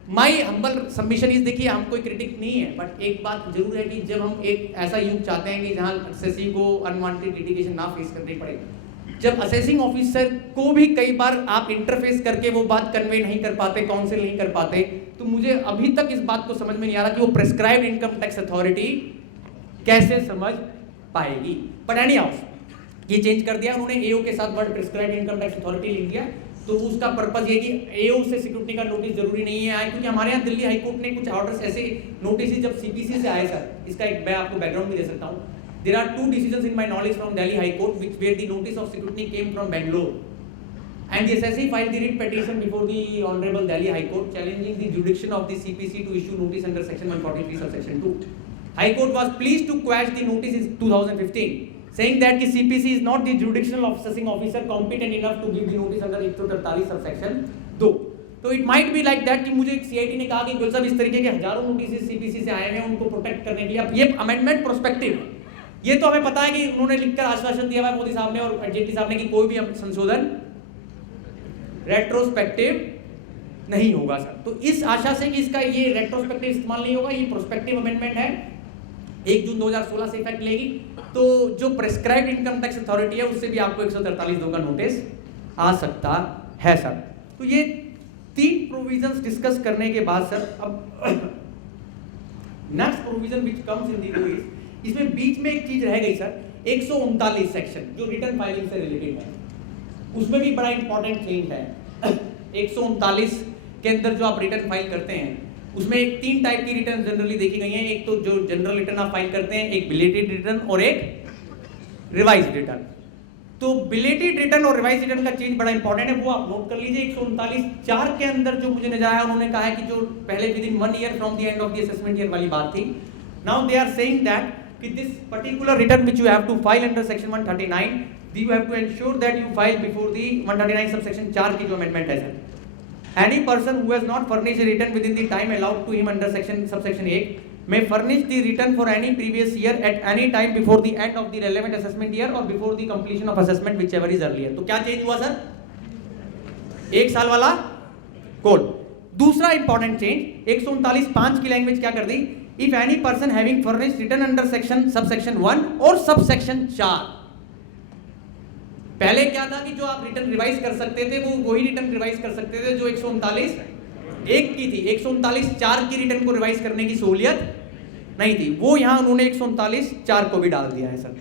my humble submission is, देखिए हम कोई क्रिटिक नहीं है, बट एक बात जरूर है कि जब हम एक ऐसा युग चाहते हैं कि जहां असेसी को अनवांटेड लिटिगेशन ना फेस करनी पड़े, जब असेसिंग ऑफिसर को भी कई बार आप इंटरफेस करके वो बात कन्वे नहीं कर पाते, काउंसिल नहीं कर पाते, तो मुझे अभी तक इस बात को समझ में नहीं आ रहा कि वो प्रेस्क्राइब्ड इनकम टैक्स अथॉरिटी कैसे समझ पाएगी। बट एनी हाउ ये चेंज कर दिया उन्होंने, एओ के साथ word prescribed income tax authority लिख दिया। तो उसका पर्पस ये कि एओ से सिक्योरिटी का नोटिस जरूरी नहीं है, क्योंकि हमारे यहाँ दिल्ली हाईकोर्ट ने कुछ ऑर्डर्स ऐसे नोटिस जब सीपीसी से आए सर, इसका एक मैं आपको बैकग्राउंड भी दे सकता हूँ। There are 2 decisions in my knowledge from Delhi High Court where the notice of security came from Bangalore, and the SSE filed the writ petition before the Honorable Delhi High Court challenging the jurisdiction of the CPC to issue notice under Section 143 subsection 2. High Court was pleased to quash the notice in 2015, saying that the CPC is not the jurisdictional assessing officer competent enough to give the notice under 143 subsection 2. तो it might be like that कि मुझे एक सीआईटी ने कहा कि गुल साहब इस तरीके के हजारों नोटिस सीपीसी से आए हैं, उनको प्रोटेक्ट करने के लिए। अब ये अमेंडमेंट प्रोस्पेक्टिव, ये तो हमें पता है कि उन्होंने लिखकर आश्वासन दिया है मोदी साहब ने और जेटली साहब ने कि कोई भी संशोधन रेट्रोस्पेक्टिव नहीं होगा सर। तो इस आशा से कि इसका ये रेट्रोस्पेक्टिव इस्तेमाल नहीं होगा, ये प्रोस्पेक्टिव अमेंडमेंट है, 1 जून 2016 से इफेक्ट लेगी। तो जो प्रेस्क्राइब्ड इनकम टैक्स अथॉरिटी है उससे भी आपको 143(2) का नोटिस आ सकता है सर। तो ये 3 प्रोविजंस डिस्कस करने के बाद सर अब next provision which comes in the law is, इसमें बीच में एक चीज रह गई सर, 139 सेक्शन जो रिटर्न फाइलिंग से रिलेटेड है, उसमें भी बड़ा इंपॉर्टेंट चेंज है। 139 के अंदर जो आप रिटर्न फाइल करते हैं उसमें 3 टाइप की रिटर्न जनरली देखी गई हैं। एक तो जो जनरल रिटर्न आप फाइल करते हैं, एक बिलेटेड रिटर्न और एक रिवाइज्ड रिटर्न। तो बिलेटेड रिटर्न और रिवाइज्ड रिटर्न का चेंज बड़ा इंपॉर्टेंट है, वो आप नोट कर लीजिए। 139(4) के अंदर जो मुझे नजर आया, उन्होंने कहा है कि जो पहले within 1 year from the end of the assessment year वाली बात थी, now they are saying that कि this particular return which you have to file under section 139, you have to ensure that you file before the 139 subsection 4 की जो amendment है sir. Any person who has not furnished a return within the time allowed to him under subsection 8 may furnish the return for any previous year at any time before the end of the relevant assessment year or before the completion of assessment whichever is earlier। तो क्या चेंज हुआ सर? 1 साल वाला कोड। दूसरा इंपॉर्टेंट चेंज 139(5) की लैंग्वेज क्या कर दी, if any person having furnished return under subsection 1 or subsection 4। पहले क्या था कि जो आप रिटर्न रिवाइज कर सकते थे वो वही रिटर्न रिवाइज कर सकते थे जो 139(1) की थी। 139(4) की रिटर्न को रिवाइज करने की सहूलियत नहीं थी, वो यहाँ उन्होंने 139(4) को भी डाल दिया है सर।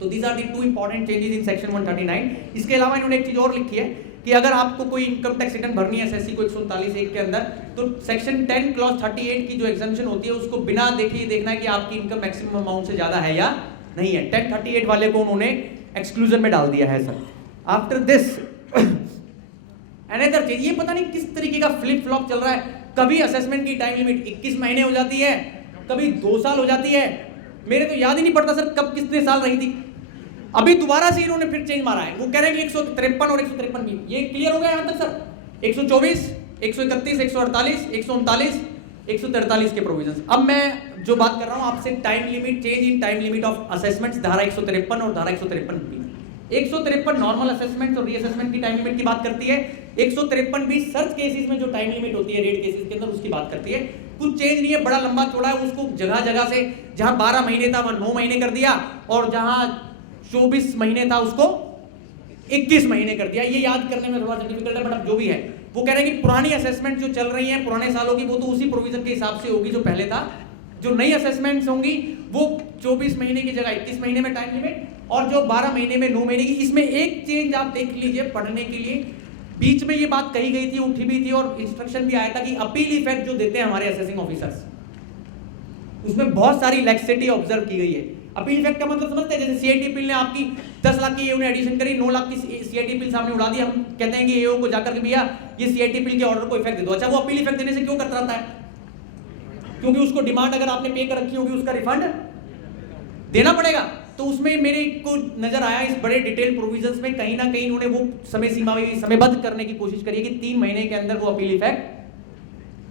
तो these are the two important changes in section 139। इसके अलावा इन्होंने एक चीज और लिखी है कि अगर आपको कोई इनकम टैक्स रिटर्न भरनी है एसएससी को 139(1) के अंदर, तो सेक्शन 10 क्लॉज 38 की जो एग्जम्पशन होती है उसको बिना देखे ही देखना है कि आपकी इनकम मैक्सिमम अमाउंट से ज्यादा है या नहीं है। 1038 वाले को उन्होंने एक्सक्लूजन में डाल दिया है सर। आफ्टर दिस अनदर चीज, ये पता नहीं किस तरीके का फ्लिप फ्लॉप चल रहा है, कभी असेसमेंट की टाइम लिमिट 21 महीने हो जाती है, कभी 2 साल हो जाती है। मेरे तो याद ही नहीं पड़ता सर कब कितने साल रही थी। अभी दोबारा से इन्होंने फिर चेंज मारा है, वो कह रहे हैं कि 153 और 153 भी। ये क्लियर हो गया यहां तक सर? 124, 131, 148, 139, 143 के प्रोविजंस। अब मैं जो बात कर रहा हूं आपसे time limit, change in time limit of assessments, धारा 153 और धारा 153 भी। 153 नॉर्मल असेसमेंट और रीअसेसमेंट की टाइम लिमिट की बात करती है। 153 भी सर्च केसेस में जो टाइम लिमिट होती है रेड केसेस के अंदर, उसकी बात करती है। कुछ चेंज नहीं है, बड़ा लंबा चौड़ा है, उसको जगह जगह से जहां 12 महीने था वहां 9 महीने कर दिया, और जहां 24 महीने था उसको 21 महीने कर दिया। ये याद करने में थोड़ा सा डिफिकल्ट है, बट अब जो भी है वो कह रहे हैं कि पुरानी असेसमेंट जो चल रही है पुराने सालों की, वो तो उसी प्रोविजन के हिसाब से होगी जो पहले था। जो नई असेसमेंट्स होंगी वो 24 महीने की जगह 21 महीने में टाइम लिमिट, और जो 12 महीने में 9 महीने की। इसमें एक चेंज आप देख लीजिए पढ़ने के लिए, बीच में ये बात कही गई थी, उठी भी थी और इंस्ट्रक्शन भी आया था कि अपील इफेक्ट जो देते हैं हमारे असेसिंग ऑफिसर्स, उसमें बहुत सारी लैक्सिटी ऑब्जर्व की गई है। अपील इफेक्ट का मतलब समझते हैं? जैसे सीआईटी अपील ने आपकी 10 लाख की उन्हें एडिशन करी, 9 लाख की सीआईटी अपील सामने उड़ा दी, हम कहते हैं कि एओ को जाकर के भैया ये सीआईटी अपील के ऑर्डर को इफेक्ट दे दो। अच्छा, वो अपील इफेक्ट देने से क्यों करता रहता है? क्योंकि उसको डिमांड अगर आपने पे कर रखी होगी उसका रिफंड देना पड़ेगा। तो उसमें मेरे को नजर आया इस बड़े डिटेल प्रोविजंस में कहीं ना कहीं उन्होंने वो समय सीमा में समयबद्ध करने की कोशिश करी है कि 3 महीने के अंदर वो अपील इफेक्ट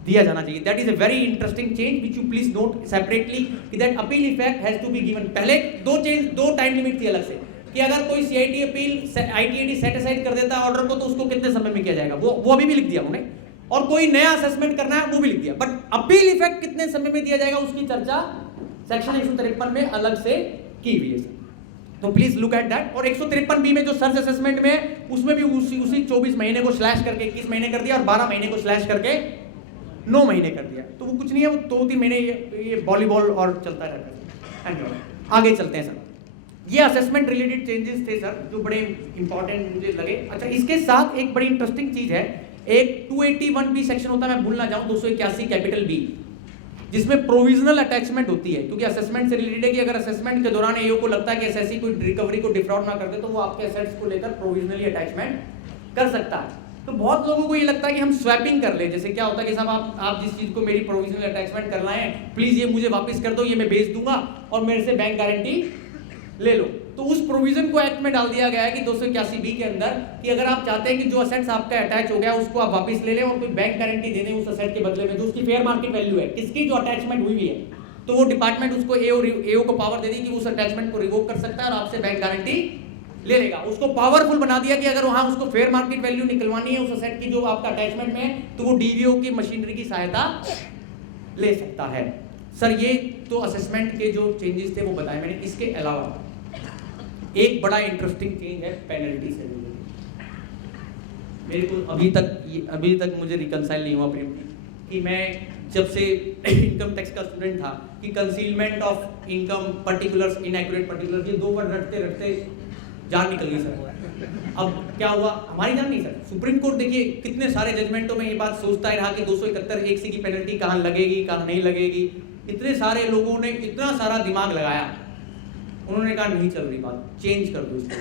दिया जाना चाहिए। That is a very interesting change which you please note separately कि that appeal effect has to be given. पहले दो टाइम लिमिट थी अलग से कि अगर कोई सीआईटी अपील आईटीएडी सेट असाइड कर देता है ऑर्डर को तो उसको कितने समय में किया जाएगा, वो अभी भी लिख दिया उन्होंने, और कोई नया असेसमेंट करना है वो भी लिख दिया। बट अपील इफेक्ट कितने समय में दिया जाएगा उसकी चर्चा सेक्शन 153 में अलग से की हुई है। तो प्लीज लुक एट दैट। और 153 बी में जो सर्च असेसमेंट में है उसमें भी उसी 24 महीने को स्लैश करके 21 महीने कर दिया और 12 महीने को स्लैश करके 9 महीने कर दिया। तो वो कुछ नहीं है, वो 2-3 महीने ये वॉलीबॉल और चलता रहता है। आगे चलते हैं सर। ये असेसमेंट रिलेटेड चेंजेस थे सर जो बड़े इंपॉर्टेंट मुझे लगे। अच्छा, इसके साथ एक बड़ी इंटरेस्टिंग चीज है, एक 281 बी सेक्शन होता है, मैं भूल ना जाऊं, 281 कैपिटल बी, जिसमें प्रोविजनल अटैचमेंट होती है। क्योंकि असेसमेंट से रिलेटेड है कि अगर असेसमेंट के दौरान एओ को लगता है कि एसएससी कोई रिकवरी को डिफराउड ना कर दे तो वो आपके एसेट्स को लेकर प्रोविजनली अटैचमेंट कर सकता है। तो बहुत लोगों को ये लगता है कि हम स्वैपिंग कर ले। जैसे क्या होता है कि साहब आप जिस चीज को मेरी प्रोविजनल अटैचमेंट करना है प्लीज ये मुझे वापस कर दो, ये मैं बेच दूंगा और मेरे से बैंक गारंटी ले लो। तो उस प्रोविजन को एक्ट में डाल दिया गया है कि 281 बी के अंदर कि अगर आप चाहते हैं कि जो असेट्स आपका अटैच हो गया उसको आप वापस ले लें और कोई बैंक गारंटी दे दें उस असेट के बदले में जो उसकी फेयर मार्केट वैल्यू है, किसकी जो अटैचमेंट हुई है, तो वो डिपार्टमेंट उसको एओ को पावर दे दी कि उस अटैचमेंट को रिवोक कर सकता है और आपसे बैंक गारंटी ले लेगा। उसको पावरफुल बना दिया कि अगर वहां उसको फेयर मार्केट वैल्यू निकलवानी है उस असेट की जो आपका अटैचमेंट में है तो वो डीवीओ की मशीनरी की सहायता ले सकता है। सर ये तो असेसमेंट के जो चेंजेस थे वो बताए मैंने। इसके अलावा एक बड़ा इंटरेस्टिंग चेंज है पेनल्टी से रिलेटेड। मेरे को अभी तक मुझे रिकंसाइल नहीं हुआ प्रेम कि मैं जब से इनकम टैक्स का स्टूडेंट था कि concealment of income particulars, inaccurate particulars, ये 2 वर्ड रटते जान निकल गई सर। अब क्या हुआ, हमारी जान नहीं सर, सुप्रीम कोर्ट देखिए कितने सारे जजमेंटों में ये बात सोचता ही रहा कि 271(1) की पेनल्टी कहाँ लगेगी कहाँ नहीं लगेगी। इतने सारे लोगों ने इतना सारा दिमाग लगाया, उन्होंने कहा नहीं चल रही बात, चेंज कर दो इसको।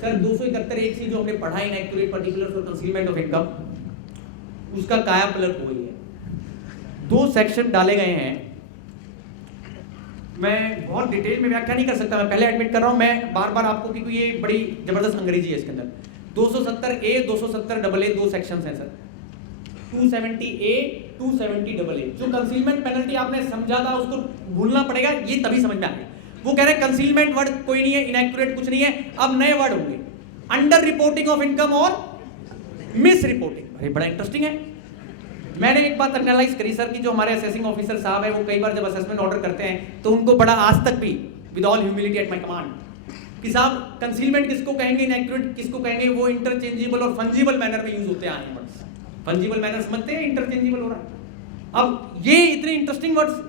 सर 271(1) जो हमने पढ़ा इनएक्यूरेट पर्टिकुलर्स और कंसीलमेंट ऑफ इनकम, उसका काया पलट हो गई है। 2 सेक्शन डाले गए हैं। मैं बहुत डिटेल में व्याख्या नहीं कर सकता, मैं पहले एडमिट कर रहा हूं, मैं बार बार आपको, क्योंकि ये बड़ी जबरदस्त अंग्रेजी है इसके अंदर। 270A 270AA 2 सेक्शंस हैं सर, 270A 270AA। जो कंसीलमेंट पेनल्टी आपने समझा था उसको भूलना पड़ेगा, ये तभी समझ में आएगा। वो कह रहे हैं कंसीलमेंट वर्ड कोई नहीं है, इनएक्यूरेट कुछ नहीं है, अब नए वर्ड होंगे, अंडर रिपोर्टिंग ऑफ इनकम और मिस रिपोर्टिंग। अरे बड़ा इंटरेस्टिंग है। मैंने एक बात एनालाइज करी सर कि जो हमारे असेसिंग ऑफिसर साहब है वो कई बार जब असेसमेंट ऑर्डर करते हैं तो उनको बड़ा आज तक भी with all humility at my command कि साहब कंसीलमेंट किसको कहेंगे, इनएक्यूरेट किसको कहेंगे, वो इंटरचेंजेबल और फंजिबल मैनर में यूज होते हैं। फंजिबल मैनर समझते हैं, इंटरचेंजेबल हो रहा है। अब ये इतने interesting words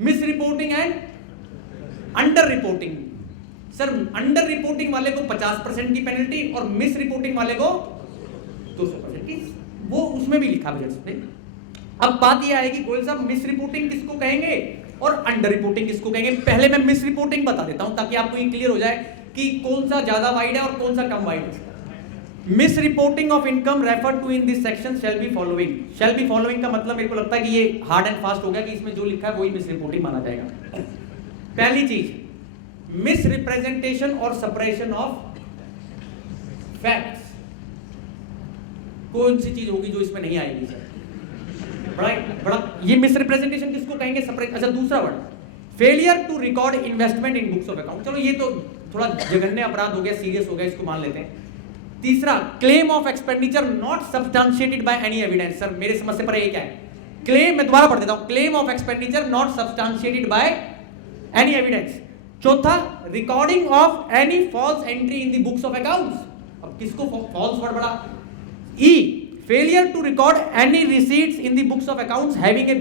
miss reporting and under reporting. Sir under reporting वाले को 50% की पेनल्टी और मिस रिपोर्टिंग वाले को 200% की, वो उसमें भी लिखा बजट में। अब बात यह आएगी गोयल साहब मिस रिपोर्टिंग किसको कहेंगे और अंडर रिपोर्टिंग किसको कहेंगे। पहले मैं मिस रिपोर्टिंग बता देता हूं ताकि आपको ये क्लियर हो जाए कि कौन सा ज्यादा वाइड है और कौन सा कम वाइड है। Misreporting of income refer to in this section shall be following. Shall be following का मतलब मेरे को लगता है कि ये हार्ड एंड फास्ट हो गया कि इसमें जो लिखा है वही मिस रिपोर्टिंग माना जाएगा। पहली चीज मिस रिप्रेजेंटेशन और सपरेशन ऑफ फैक्ट्स। कौन सी चीज होगी जो इसमें नहीं आएगी सर? बड़ा ये मिस रिप्रेजेंटेशन किसको कहेंगे? सेपरेट। अच्छा दूसरा word failure to record investment in books of account. चलो ये तो थोड़ा जघन्य अपराध हो गया, सीरियस हो गया, इसको मान लेते हैं। तीसरा claim of expenditure not substantiated by any evidence. Sir मेरे समझ से पर ये क्या है? क्लेम, मैं दोबारा पढ़ देता हूं, claim of expenditure not substantiated by any evidence. चौथा recording of any false entry in the books of accounts. अब किसको फॉल्स वर्ड बड़ा? E failure to record any receipts in the books of accounts having A